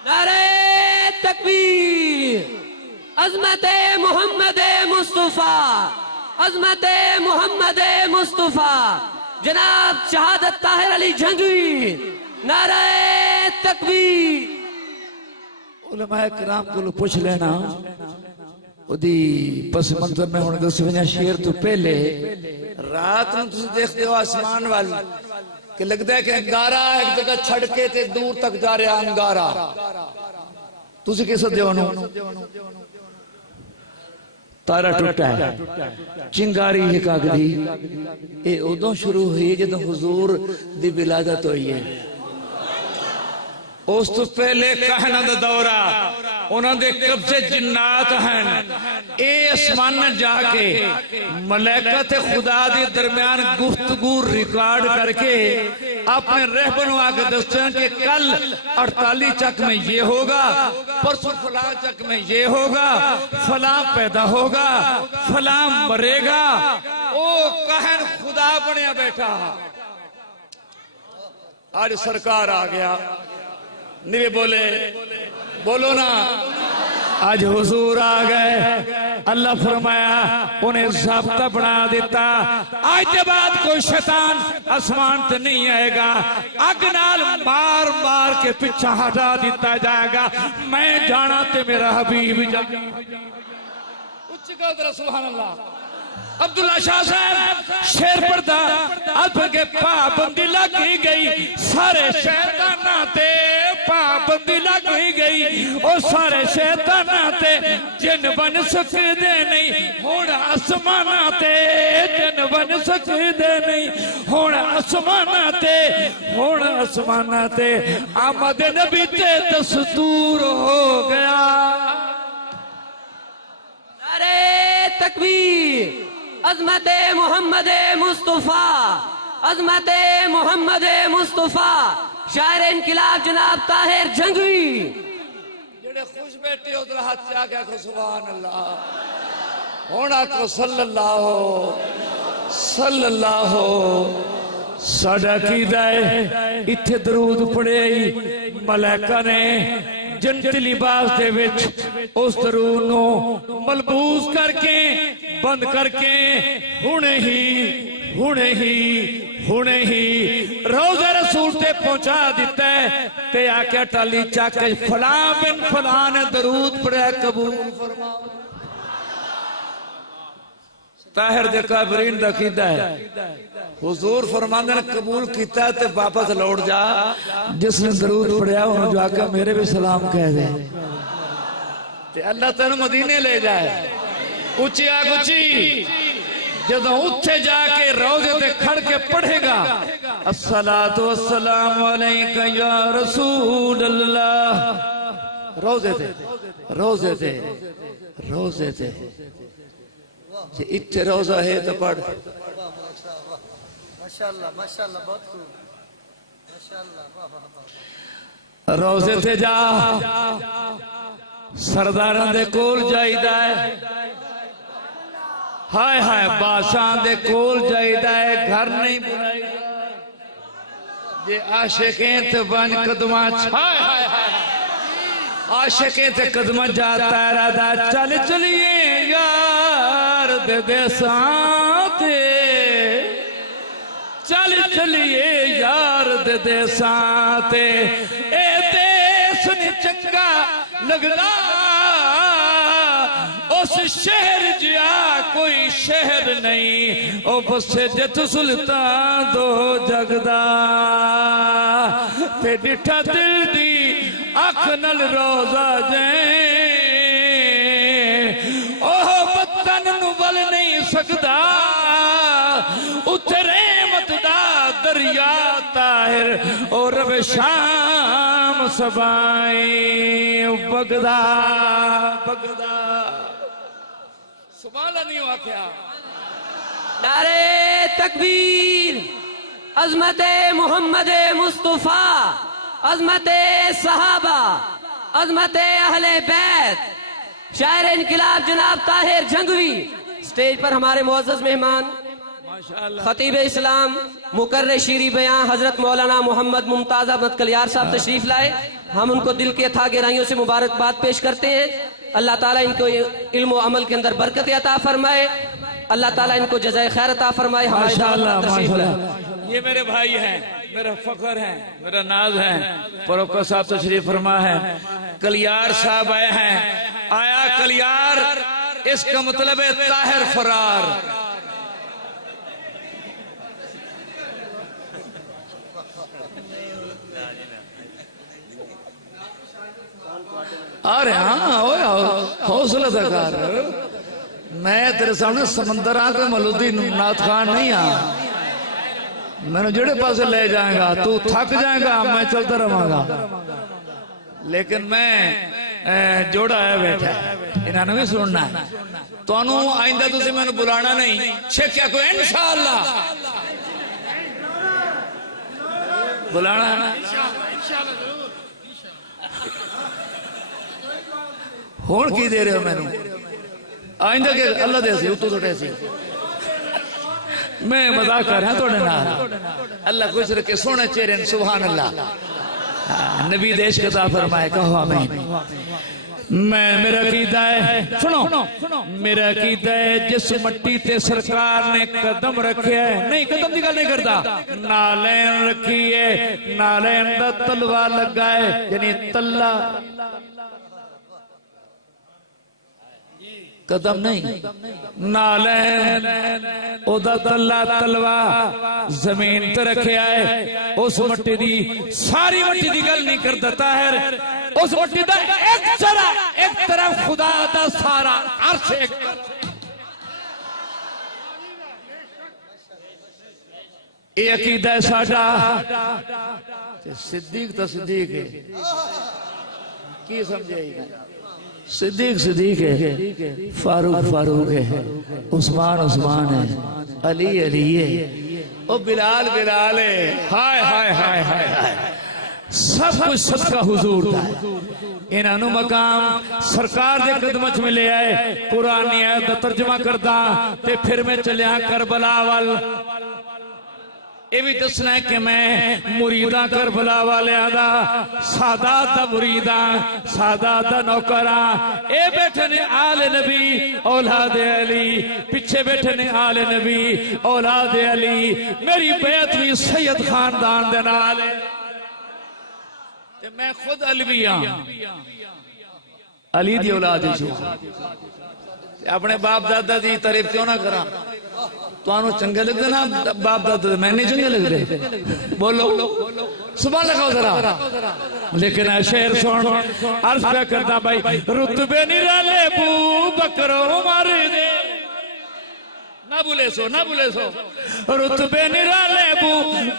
नारे तकबीर अज़मत मोहम्मद मुस्तफा अज़मत मोहम्मद मुस्तफा जनाब शहादत ताहिर अली जंगवी नारे तकबीर। उलमाए किराम को पूछ लेना उदी पस मंजर में हुण दस वञा शेर तो पहले रात में तुम देखते हो आसमान वाल कि लगता है कि अंगारा एक जगह छड़ के ते दूर तक जा रहा अंगारा तुझे कैसे देवनो तारा टूटा है चिंगारी है कागदी ये उदों शुरू हुई जब हुजूर दी विलादत हुई है। उस तो पहले कहना दा दौरा उन्होंने कब्जे जिन्नात हैं ए आसमान जाके मलैका ते खुदा दे दरमियान गुफ्तगू रिकॉर्ड करके अपने रहबरों आके दसते हैं कि कल 48 चक में ये होगा परसों फलां चक में ये होगा फलां पैदा होगा फलां मरेगा ओ कहन खुदा बनया बैठा। आज सरकार आ गया निवे बोले बोलो ना आज हुजूर आ गए अल्लाह फरमाया उन्हें ज़ाब्ता बना देता आज के बाद कोई शैतान आसमान से नहीं आएगा अग नाल मार मार के पीछा हटा दिता जाएगा मैं जाना ते मेरा हबीब उच्च का सुभान अल्लाह। अब्दुल्ला शाह साहब शेर पढ़दा अल्फ के पाबंदी लगी गई सारे शैताना ते पाबंदी लगी गई और सारे शैताना ते जिन बन सकते नहीं हुण आसमाना ते जिन बन सकते नहीं हुण आसमाना ते हुण आसमाना ते आमद नबी ते दस्तूर हो गया। नारे तकबीर अज़मत मोहम्मद मुस्तफा अज़मत मोहम्मद मुस्तफा शायर इनकलाब जनाब ताहिर जंगवी जेड़े खुश बैठे उधर हाथ से आके आखो सुभान अल्लाह होना को सल्लल्लाहु सल्लल्लाहु साडा कीदा है इत्थे दरूद पढ़े मलाइका ने जन्नती लिबास दे विच उस दरूद नो मलबूस करके बंद करके हुणे ही रोज़े रसूल ते पहुंचा दिता है ते आके टाली चक फलां बिन फलां ने दरूद पढ़िया कबूल फरमाओ। ताहिर दे काबरीन दा कीदा है हुजूर फरमांदे ने कबूल कीता ते वापस लौट जा जिसने दरूद पढ़िया उन्हें जाके मेरे भी सलाम कह दे ते अल्लाह तेन मदीने ले जाए। उची आग उची जदों उत्थे जाके रोज़े ते खड़ के पढ़ेगा अस्सलातु वस्सलामु अलैका या रसूल अल्लाह रोज़े ते जे इत्थे रोज़ा है तो पढ़ माशाअल्लाह माशाअल्लाह बहुत खूब माशाअल्लाह। रोज़े ते जा सरदारां दे कोल जाईदा है हाय हाय बादशाह दे कोल जाईदा है घर नहीं बुलाईदा जे आशिकें ते बन कदमा हाय हाय हाय आशिकें ते कदमा जाता राधा चल चलिए यार दे साथे चल चलिए यार दे साथे ए देश ने चंगा लगदा उस शहर जिया कोई शहर नहीं ओ बसे जत सुल्तान दो जगदा ते डिठा दिल दी अख नल रोज़ा जे ओह बतन नु बल नहीं सकदा उतरे मत दा दरिया ताहिर और रब शाम सबाई बगदा बगदा सुभान अल्लाह नहीं हुआ क्या? नारे तकबीर, अजमत मोहम्मद मुस्तफा, अजमत सहाबा, अजमत अहले बैत, शायर इनकलाब जनाब ताहिर जंगवी। स्टेज पर हमारे मुअज़्ज़ज़ मेहमान खतीब इस्लाम मुकर्र शीरी बयां हजरत मौलाना मोहम्मद मुमताज अहमद कलियार साहब तशरीफ लाए। हम उनको दिल के अथा गहराइयों से मुबारकबाद पेश करते हैं। अल्लाह ताला इनको इल्म व अमल के अंदर बरकत अता फरमाए, अल्लाह ताला इनको जज़ाए खैर अता फरमाए। ये मेरे भाई हैं, मेरा फख्र है, मेरा नाज है। फरोका साहब तशरीफ फरमा है, कलियार साहब आए हैं। आया कलियार, इसका मतलब है ताहिर फरार। अरे हाँ, हौसला कर। मैं तेरे सामने समंदर आकर मलूदी नाथ खान नहीं मैंने जेड़े पास ले जाएगा तू थक जाएगा, मैं चलता रहांगा। लेकिन मैं जोड़ा है बैठा, इन्होंने भी सुनना है। तुहानू आइंदा तुसी मैंने बुलाना नहीं, छेकिया को इंशाअल्लाह बुलाना है ना। हुण की दे रहे हो मैनू? आइंदा के अल्लाह दे सी उतू थोड़े सी। मैं मजाक कर रहा थोड़े नाल। अल्लाह खुश रखे सोने चेहरे, सुभान अल्लाह। नबी देश कता फरमाए, कहो आमीन। मैं मेरा कीदा है, सुनो मेरा कीदा है, जिस मट्टी ते सरकार ने कदम रखे है, नहीं कदम की गल नहीं करता, नालैन रखी है, नालैन दा तलवा लगा है, यानी तल्ला कदम नहीं, नालैन ओदा तल्ला तलवा जमीन ते रखा है। उस मट्टी दी सारी मट्टी दी गल नहीं करता ताहिर, उस मट्टी दा एक तरफ खुदा दा सारा अर्श, एक ये अकीदा है साडा। सिद्दीक तो सिद्दीक है, की समझे? सिद्दीक सिद्दीक है, फारूक फारूक है, उस्मान उस्मान है, अली अली है, ओ बिलाल बिलाल है। हाय हाय हाय हाय हाय, सब कुछ सदका हुजूर दा। इन्हों मकाम सरकार दे कदम च मिले आए। कुरान आयत दा तर्जमा करदा ते फिर मैं चलिया करबला वल। ये भी दसना है कि मैं मुरीदा करबला वालियां दा, सादात दा मुरीदा, सादात दा नौकरा। ए बैठे ने आले नबी औलाद अली, पीछे बैठे ने आले नबी औलाद अली। मेरी बैत भी सैयद खानदान दे नाल है, मैं खुद अलवी हां, अली दी औलाद हूं। अपने बाप दादा दी तारीफ क्यों ना करा? तुहानू चंगे लगते ना बाप दादा? मैं नहीं चंगे लगते, बोलो सुभान अल्लाह जरा। लेकिन शेर सुन, अर्ज पे करता भाई, रुतबे निराले बू बकरो उमर दे, ना भूले सो ना भूले सो, रुतबे निराले बू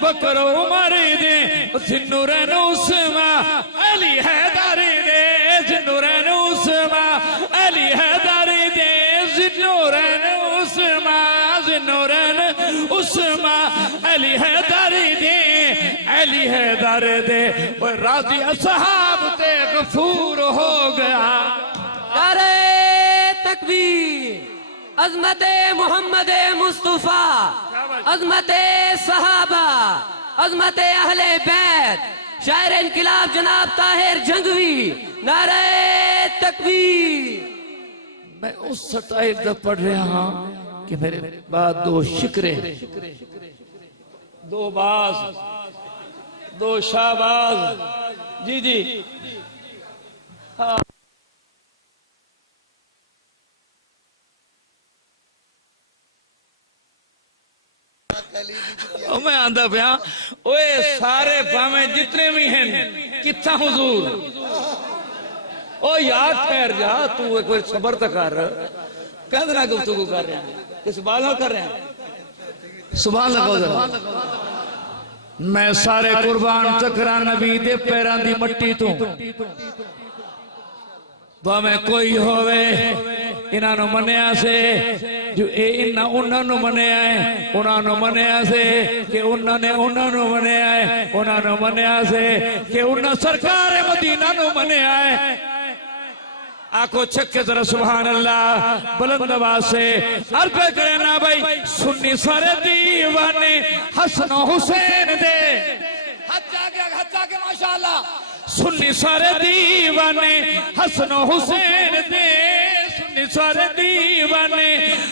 बकरो उमर दे, जिन्नूरैन उस्मा अली हैदर दे, जिन्नूरैन उस्मा अली हैदर दे, जिन्नूरैन उस्मा, जिन्नूरैन उस्मा अली हैदर दे, अली हैदर दे। वो राजी असहाब ते गफूर हो गया। नारे तकबीर, अजमत मोहम्मद मुस्तफा, अजमत सहाबा, अजमत अहले बैत, शायर इनकलाब जनाब ताहिर जंगवी। नारे तकबीर। मैं उस सताइफ का पढ़ रहा हूं कि मेरे बाद दो शिकरे, दो बाज, दो शाहबाज। जी जी हाँ। मैं आंदा पिया, ओए सारे भावे जितने भी हैं कितना हुजूर। ओ यार ठहर जा, तू एक बार सबर तक कर, कहना गुफ्तगू कर रहे हैं, किस बाल कर रहे हैं? सुभान अल्लाह। मैं सारे कुर्बान चकरा नबी दे पैरां दी मट्टी तू, भावे कोई होवे इन्हों मनिया से जो इन्ना उन्होंने मनिया है, उन्होंने मनिया से कि उन्होंने उन्होंने मनिया है, उन्होंने मनिया से कि उन्होंने सरकार मदीना नु मनिया है। आखो छक्के जरा सुभान अल्लाह बुलंद आवाज से अर्ज करे ना भाई सुन्नी सारे दीवाने हसन हुसैन दे हज जाके माशाअल्लाह सुन्नी सारे दीवाने हसन हुसैन दे सुन्नी सारे दीवाने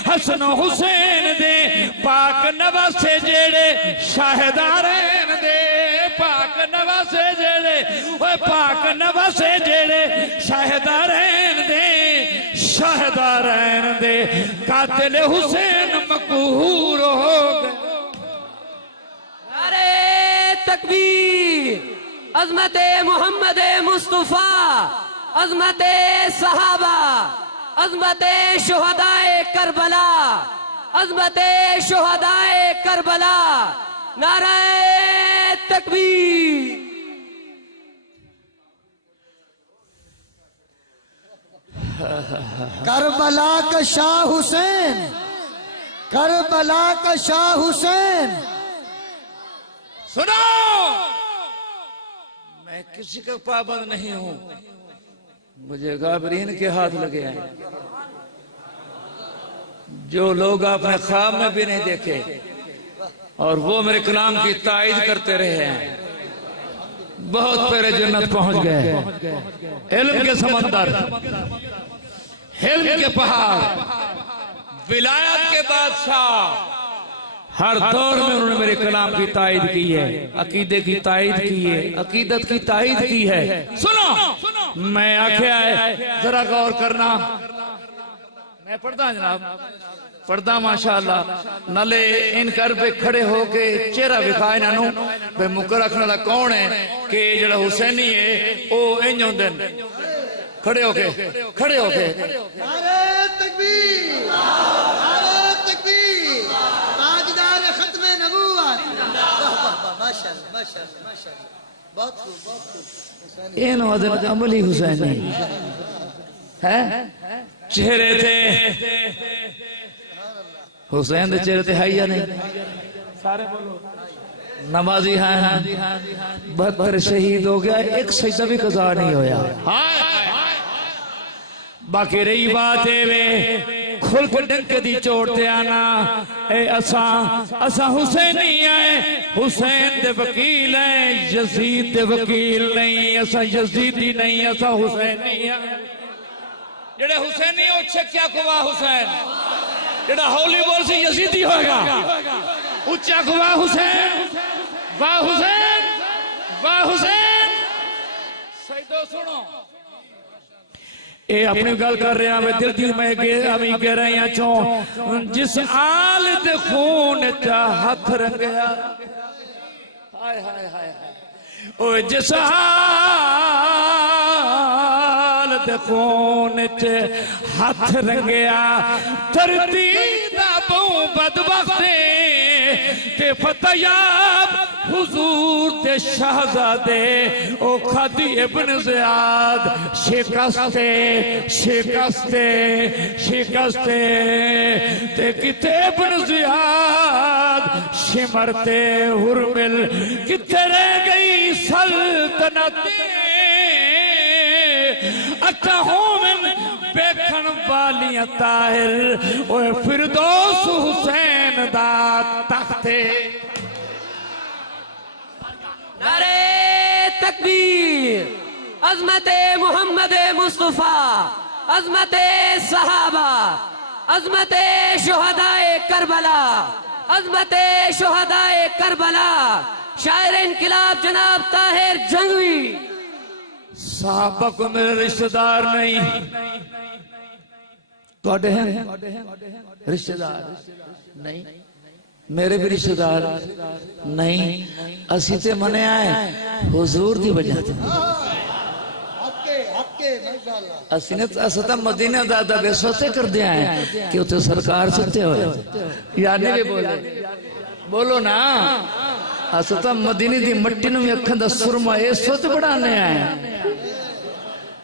हसन हुसैन दे पाक नवासे जेड़े शाहदारैन दे पाक नवासे जेड़े ओए पाक नवासे जेड़े शाहदारैन दे शाहदारैन दे कातिल हुसैन मकहूर हो गए। अरे तकबीर अज़मत मोहम्मद मुस्तफा अज़मत सहाबा अज़मत शुहदाए करबला अज़मत शुहदाए करबला नारे तकबीर। करबला का शाह हुसैन करबला का शाह हुसैन। सुनो मैं किसी का पाबंद नहीं हूं, मुझे गाबरीन के हाथ लगे हैं जो लोग आपने ख्वाब में भी नहीं देखे और वो मेरे कलाम की ताईद करते रहे हैं। बहुत पहले जन्नत पहुंच गए। इल्म के समंदर, इल्म के पहाड़, विलायत के बादशाह, हर दौर में उन्होंने मेरे कलाम की ताईद की है, अकीदे की ताईद की है, अकीदत की ताईद की है। सुनो मैं आख्या है जरा गौर करना। मैं पढ़ता जनाब, पढ़दा माशाअल्लाह नाले इन कर पे खड़े होके चेहरा विखाए ना भाई मुकर रखने का कौन है कि जरा हुसैनी है वो इंज होंदे खड़े होके नारे तकबीर नारे तकबीर ताजदार खत्मे नबूवत। माशाअल्लाह माशाअल्लाह माशाअल्लाह बहुत खूब बहुत खूब। इन वदन अमली हुसैनी है चेहरे थे हुसैन के चेहरे है या नहीं? सारे बोलो नमाजी हैं, 72 शहीद हो गया, एक सजदा भी कज़ा नहीं होया। बाकी रही बात है वे खुल के डंके दी चोट ते आना ए असा हुसैनी आए, हुसैन दे वकील है, यजीद दे वकील नहीं, असा यजीदी नहीं, असा हुसैनी है। जेड़े हुसैनी उच्चे क्या को वाह हुसैन, जेड़ा हौली बोल से यजीदी होगा, उच्चा को वाह हुसैन, वाह हुसैन, वाह हुसैन। सजदो सुनो ए अपनी गल कर रहे हैं, मैं दिल दी मैं अभी कह रहे हैं चो जिस आल दे खून चा हाथ रंगया, हाय हाय हाय ओ जिस आल दे खून च हाथ रंगया, धरती दा बहु बदबख्ते ते फतयाब हुजूर ते शहजादे ओ खादी इब्न ज़ियाद शिकस्ते शिकस्ते शिकस्ते ते किते इब्न ज़ियाद शिमरते हुरमिल, किथे रह गई सल्तनत अतहोमन बेखन वालियां ताहिर ओए फिरदौस हुसैन दा तख्ते। नारे तकबीर अज़मत मोहम्मद मुस्तफा अज़मत सहाबा अज़मत शुहदाए करबला अज़मत शुहदाए करबला शायर इनकलाब जनाब ताहिर जंगवी। साहबा को मेरे रिश्तेदार नहीं, तो हैं रिश्तेदार नहीं, मेरे भी रिश्तेदार नहीं, असी ते मने आए हुजूर दी वजह से। असी ने असता मदीना दादा बेसोते कर दिया है कि उते सरकार सुते हो याद नहीं बोले बोलो ना। असता मदीने दी मट्टी नु अखन दा सुरमा ए सोत बढ़ाने आए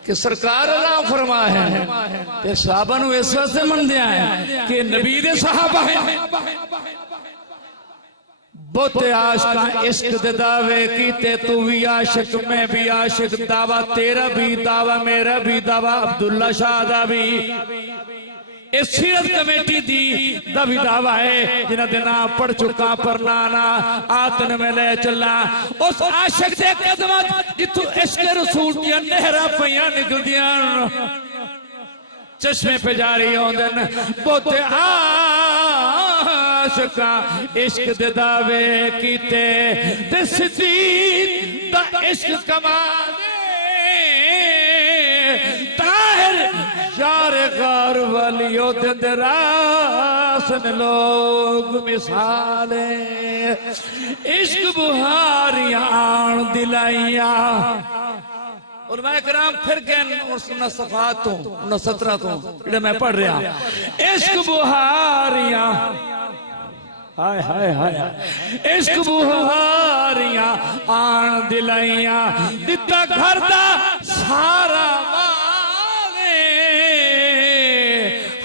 कि सरकार अल्लाह फरमा है ते सहाबा नू इस वास्ते मनदे हैं कि नबी दे सहाबा है। बहुते आशिक इश्क दे दावे कीते, तू भी आशिक मैं भी आशिक, दावा तेरा भी दावा मेरा भी दावा अब्दुल्ला शाह दा भी। इस सीरत कमेटी दी दा भी दावा है जिन्हां दे नाम पढ़ चुका पर ना आतन में ले चला। उस आशिक दे कदमां जिथों इश्क रसूल दी नहरां पईयां निकलदियां चश्मे पे जारी होंदे न। बहुते आशिकां इश्क दे दावे कीते ते सिद्दीक दा इश्क कमा ताहिर यार गार वालियों दे रासन लोग मिसाले इश्क बुहारियां आन दिलाइया। उलमा कराम फिर गए उन सफात तो उन 17 तो जेड़ा मैं पढ़ रहा इश्क बुहारियां हाय हाय हाय इश्क बुहारियां आन दिलाइया दिता घर दा सारा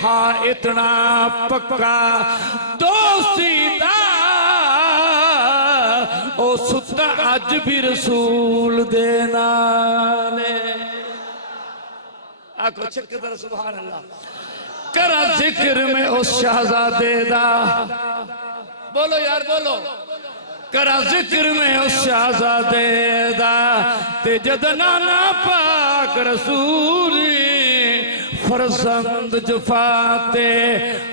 हाँ इतना पक्का दोस्ती दा ओ सुता अज भी रसूल दे नाले। आखो चक्कर सुभान अल्लाह। करा जिक्र में उस शहजादे दा, बोलो यार बोलो। करा जिक्र में उस शहजादे दा ते जद नाना पाक रसूली फरसंद जुफाते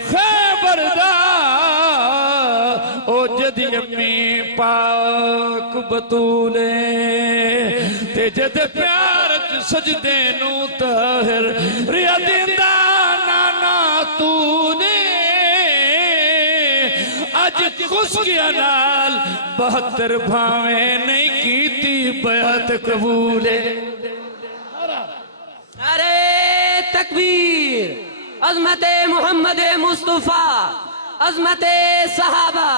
खैबरदा ओ जदी अम्मी पाक बतूले ते जद प्यार च सजदे नू ताहिर रिया दिंदा नाना तूने अज कुछ गया नाल 72 भावे नहीं कीती बैत कबूले। अरे तकबीर, अज़मत मोहम्मद मुस्तफा, अज़मत सहाबा,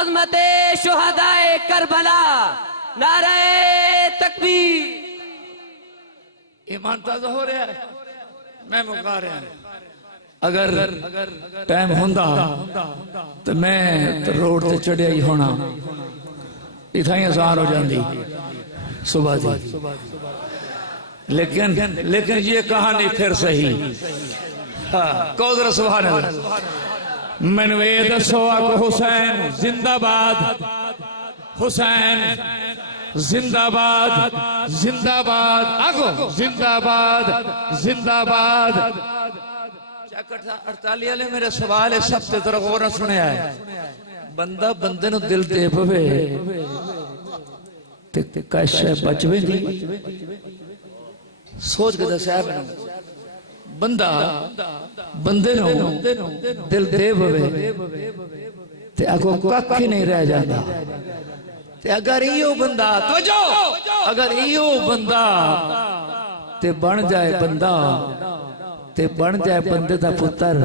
अज़मत शुहदाए करबला, नारे तकबीर। ईमान ताज़ा हो रहा है, मैं मुका रहा हूं। अगर टाइम होंदा तो मैं रोड से चढ़िया ही होना, इतना ही आसान हो जाती सुबह दी। लेकिन ये कहानी फिर सही। हाँ कौदर सुभान अल्लाह। मैनू ये दसो आको हुसैन जिंदाबाद, हुसैन जिंदाबाद, जिंदाबाद आको जिंदाबाद, जिंदाबाद। 48 वाले मेरे सवाल है सबसे तरह और न सुने है। बंदा बंदे नु दिल दे पवे ते कैसे बचवे दी सोच के दस्या बंदा बंदे नु दिल दे पवे ते अगो कख नहीं रह जाता। ते अगर इहो बंदा तो जो अगर इहो बंदा ते बन जाए बंदा ते बन जाए बंदे दा पुत्र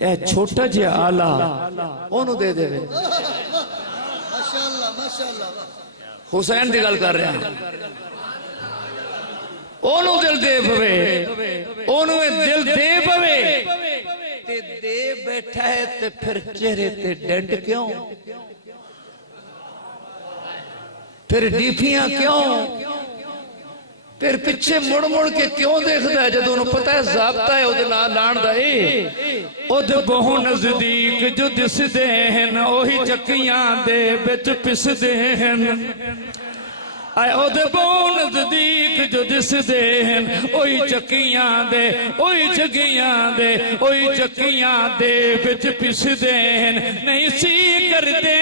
ए छोटा जिहा आला ओनू दे देवे। माशाअल्लाह माशाअल्लाह। हुसैन दी गल कर रहा ओनू दिल दे पवे, ओनू दिल दे पवे ते दे बैठा है ते फिर चेहरे ते डेंट क्यों, फिर डीफियां क्यों, फिर पिछे मुड़ मुड़ के क्यों देखता है जदों उन्हें पता है ज़ाब्ता है उहदे नाल लाण दा। उहदे बहु नजदीक जो दिसदे हन ओही चक्कियां दे विच पिसदे हन। आए उहदे बहु नजदीक जो दिसदे हन ओही चक्कियां दे, ओही चक्कियां दे, ओही चक्कियां दे विच पिसदे हन। नहीं सी करदे,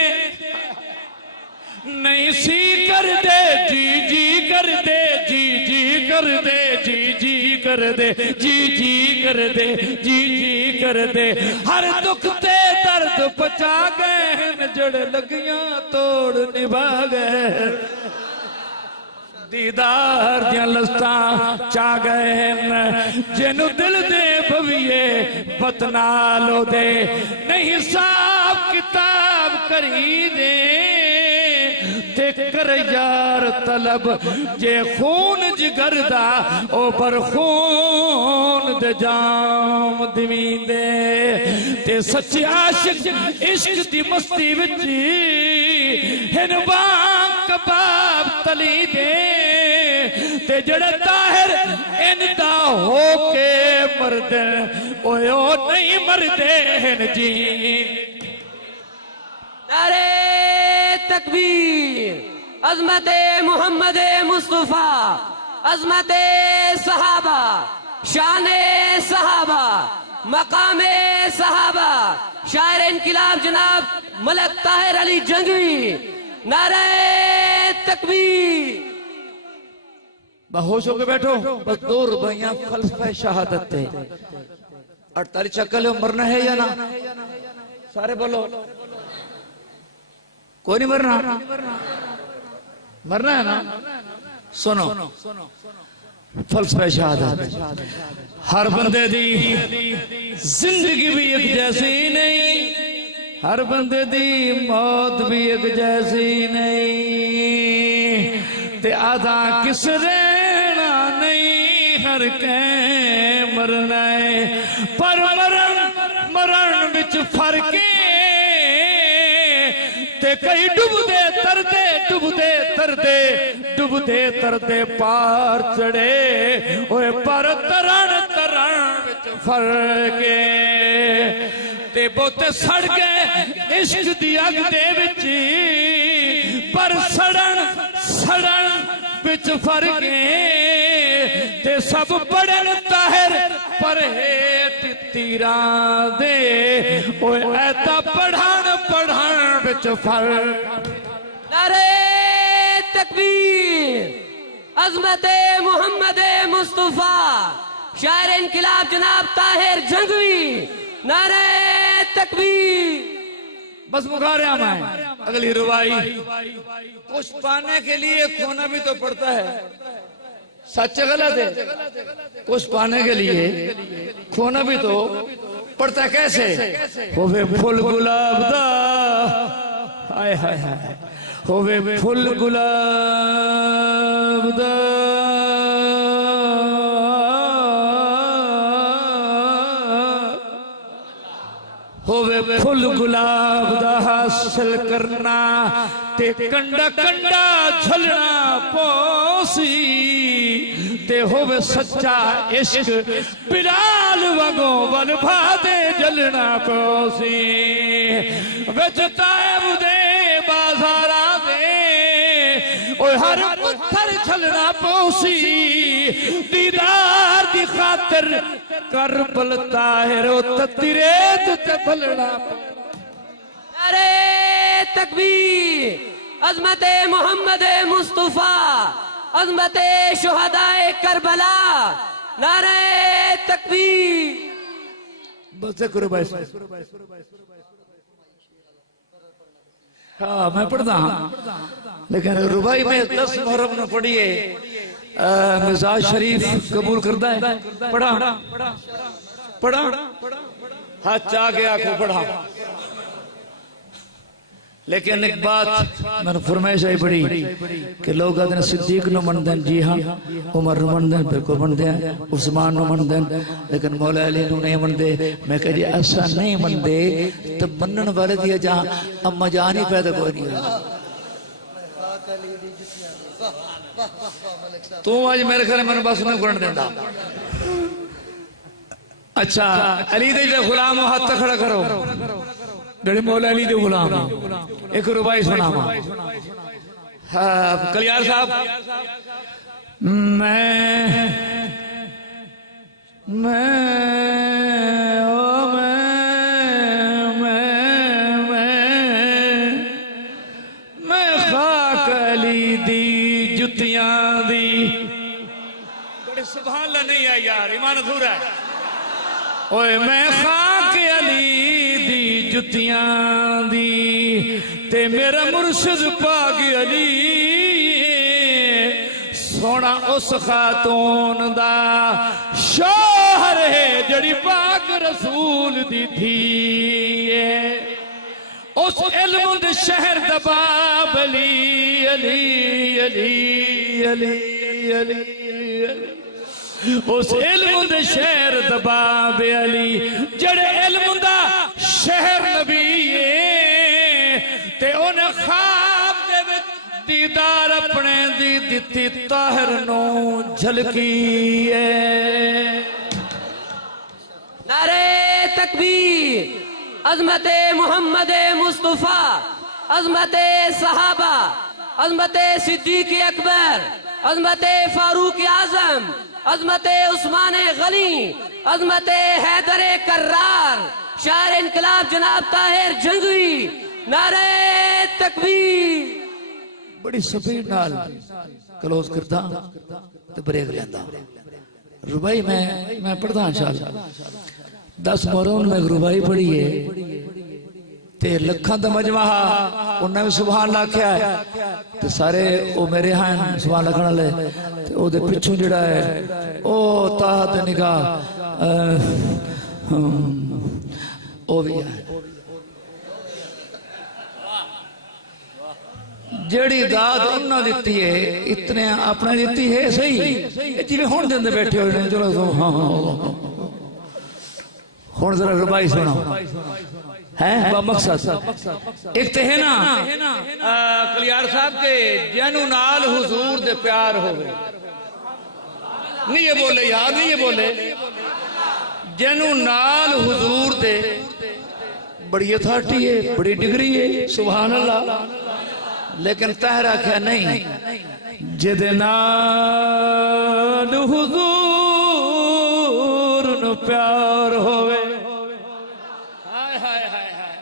नहीं सी कर दे जी जी कर दे, जी जी कर दे, जी जी कर दे, जी जी कर दे, जी जी कर दे। हर दुख ते दर्द पचा गए जड़ लगियां तोड़ निभा गए। दीदार दियां लस्तां चा गए जिन्नू दिल दे भविए बतनालो दे। नहीं हिसाब किताब करी दे ते कर यार तलब जे खून जिगर दा ओ पर खून दे जाम दींदे ते सच्चे आशिक इश्क दी मस्ती विच हिन बांग कबाब तली दे ते जड़े ताहिर इनदा होके मरदे ओए ओ नहीं मरदे हिन जी। नारे तकबीर, अजमत मोहम्मद मुस्तफा, अजमत सहाबा, शान सहाबा, मकाम सहाबा, शायर इनकिलाब जनाब मलक ताहिर अली जंगवी। नारे तकबीर। बेहोश होके बैठो, बस 2 रुपया फलसफा शहादत थे। 48 चक्कर हो, मरना है या ना? सारे बोलो, कोई नहीं मरना? मरना है ना? सुनो फलसफा शहादत। हर बंदे दी जिंदगी भी एक जैसी नहीं, हर बंदे दी मौत भी एक जैसी नहीं, ते आधा किस रहना नहीं, हर के मरना है, पर मरण विच फर्क ते कई डुबदे तरदे डुबदे तरदे डुबदे तरदे पार चढ़े ओए, पर तरण विच फर्क ते बोते सड़ गए इश्क दी अग दे विच, पर सड़न विच फर्क ते सब पढ़न ताहिर पर हेठ तीरां दे ओए, ऐता पढ़न विच फर्क। नारे तकबीर, अजमत मोहम्मद मुस्तफा, शायर इनकिलाब जनाब ताहिर जंगवी। नारे तकबीर। बस मुखारिया में अगली रुबाई। कुछ पाने के लिए खोना भी तो पड़ता है, सच गलत है? कुछ पाने के लिए खोना भी तो पड़ता है। कैसे? होवे फुल गुलाब दा, हाय हाय हाय, होवे फुल गुलाब दा, होवे फुल गुलाब दा हासिल करना ते कंडा कंडा झलना पोसी, ते होवे सच्चा इश्क बिलाल वांगो बल भादे जलना पोसी, विच तायब दे बाजारा दे ओए हर पत्थर छलना पोसी, दीदार दी खातिर कर बल ताहिर ततिरेत ते भलना। नारे तकबीर, अजमत मोहम्मद मुस्तफा, अजमत शुहदाए करबला। नारे तकबीर। बस करो भाई। हाँ मैं पढ़ता हूँ, लेकिन रुबाई में 10 मुहर्रम न पढ़िए, मिजाज शरीफ कबूल करता है। पढ़ा पढ़ा हाथ चाह के आंखों पढ़ा। लेकिन एक बात मैंने फरमाइश आई बड़ी कि लोग आदि सिद्दीक नु मनदे, जी हाँ उमर नु मनदे, बिल्कुल मनदे हैं, उस्मान नु मनदे, लेकिन मौला अली नु नहीं मनदे। मैं कह जी ऐसा नहीं मनदे तो मनन वाले दिया जहां अम्मा जान ही पैदा कोई नहीं। तू आज मेरे घर मैंने बस नहीं करने देता। अच्छा अली दे गुलाम हाथ खड़ा करो, जड़े मौला अली दे गुलाम। एक रुबाई सुनावा। हाँ कलियार साहब, मैं खाक अली दी जुतियां दी। बड़े सुभान अल्लाह नहीं आई यार, ईमान अधूरा है। ओए मैं खाक अली दी जुतियां दी ते मेरा मुर्शिद पाक अली सोना उस खातून दा शोहर है जड़ी पाक रसूल दी थी। ओ उस इल्म दे शहर दबाब अली अली अली अली अली उस इल्म दे शहर दबाब अली जड़े इल्म दा शहर नबी ते उन्हें ख्वाब दे विच दीदार अपने दी दिती ताहिर नू झलकी है। नारे तकबीर, अजमत मोहम्मद मुस्तफा, अजमत सहाबा, अजमत सिद्दीक अकबर, अजमत फारूक आजम, अजमत उस्मान गनी, अजमत हैदर कर्रार, शायर इनकलाब जनाब ताहिर जंगवी। नारे तकबीर। बड़ी स्पीड नाल क्लोज करदा ते ब्रेक लेंदा। रुबाई मैं पढ़दा इंशाअल्लाह 10 मोहर्रम में रुबाई पढ़ी है ते लखां दा मजमा उन्हें भी सुभान अल्लाह आख्या है ते सारे ओ मेरे हैं सुभान अल्लाह वाले ते ओदे पिछों जिहड़ा है ओ ताहत निगाह ओ भी है जेड़ी दाद उन्हें दिती है इतने अपने दिती है सही जिवें हुण देंदे बैठे होए ने। चलो हाँ हुण जरा रुबाई सुनो है मकसद एक तो है ना कलियार साहब के जैनू नाल हुजूर दे प्यार होवे नहीं ये बोले यार नहीं ये बोले जैनू नाल हुजूर दे बड़ी अथॉरिटी है बड़ी डिग्री है सुभान अल्लाह। लेकिन ताहरा क्या नहीं जिदे नाल हुजूर नु प्यार होवे हाय हाय हाय हाय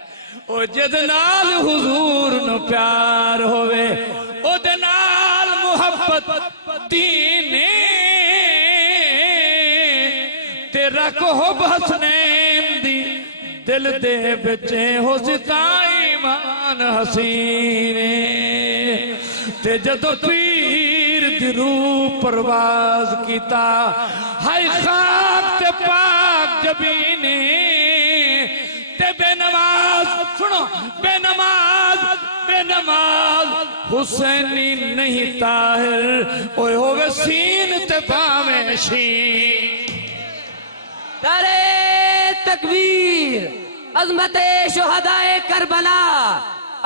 ओ जिदे नाल हुजूर नु प्यार होवे ओदे नाल मुहब्बत दीने ते रखो बसनेम दी दिल दे बच्चे हो सिताई मान हसीने ते जदों पीर दी रूह परवाज कीता हाय खाक ते पाक जबीने ते बेनमाज सुनो बेनमाज हुसैनी नहीं ताहिर ओए होवे सीन ते पावे शीन। नारे तकबीर, अजमत शुहदाए करबला,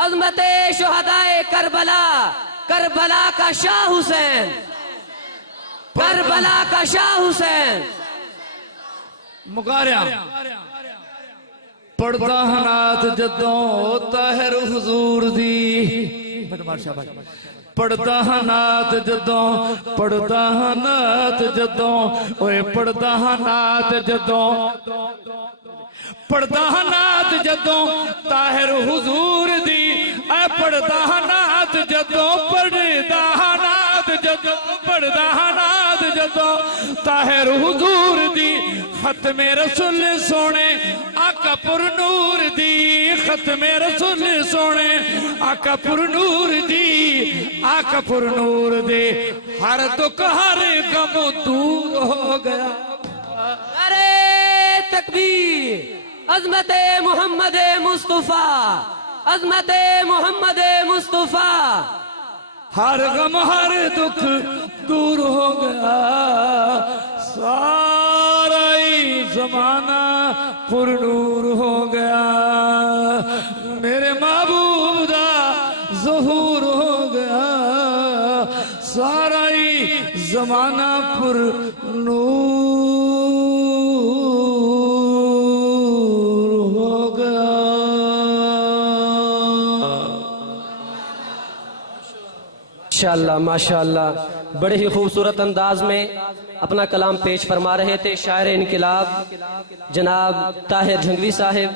अजमत शुहदाए करबला, करबला का शाह हुसैन, करबला का शाह हुसैन। मुकारिया पढ़दा हनात जदों ताहिर हुजूर दी पढ़दा हनात जदों पढ़दा हनात जदों ओए पढ़दा हनात जदों पढ़दा नात जदों ताहिर हुजूर दी ऐ पढ़दा नात जदों पढ़दा नात जदों पढ़दा नात जदों ताहिर हुजूर दी खत्मे रसूल सोने आका पुर नूर दी खत्मे रसूल सोने आका पुर नूर दी आका पुर नूर दे हर दुख हर गम दूर हो गया। अरे तकबीर, अजमत मोहम्मद मुस्तफा, अजमत मोहम्मद मुस्तफा। हर गम हर दुख दूर हो गया सारा ही जमाना पुरनूर हो गया मेरे महबूब दा ज़हूर हो गया सारा ही जमाना पुरनूर हो गया। माशाअल्लाह माशाअल्लाह, बड़े ही खूबसूरत अंदाज में अपना कलाम पेश फरमा रहे थे शायर इनकलाब जनाब ताहिर जंगवी साहिब।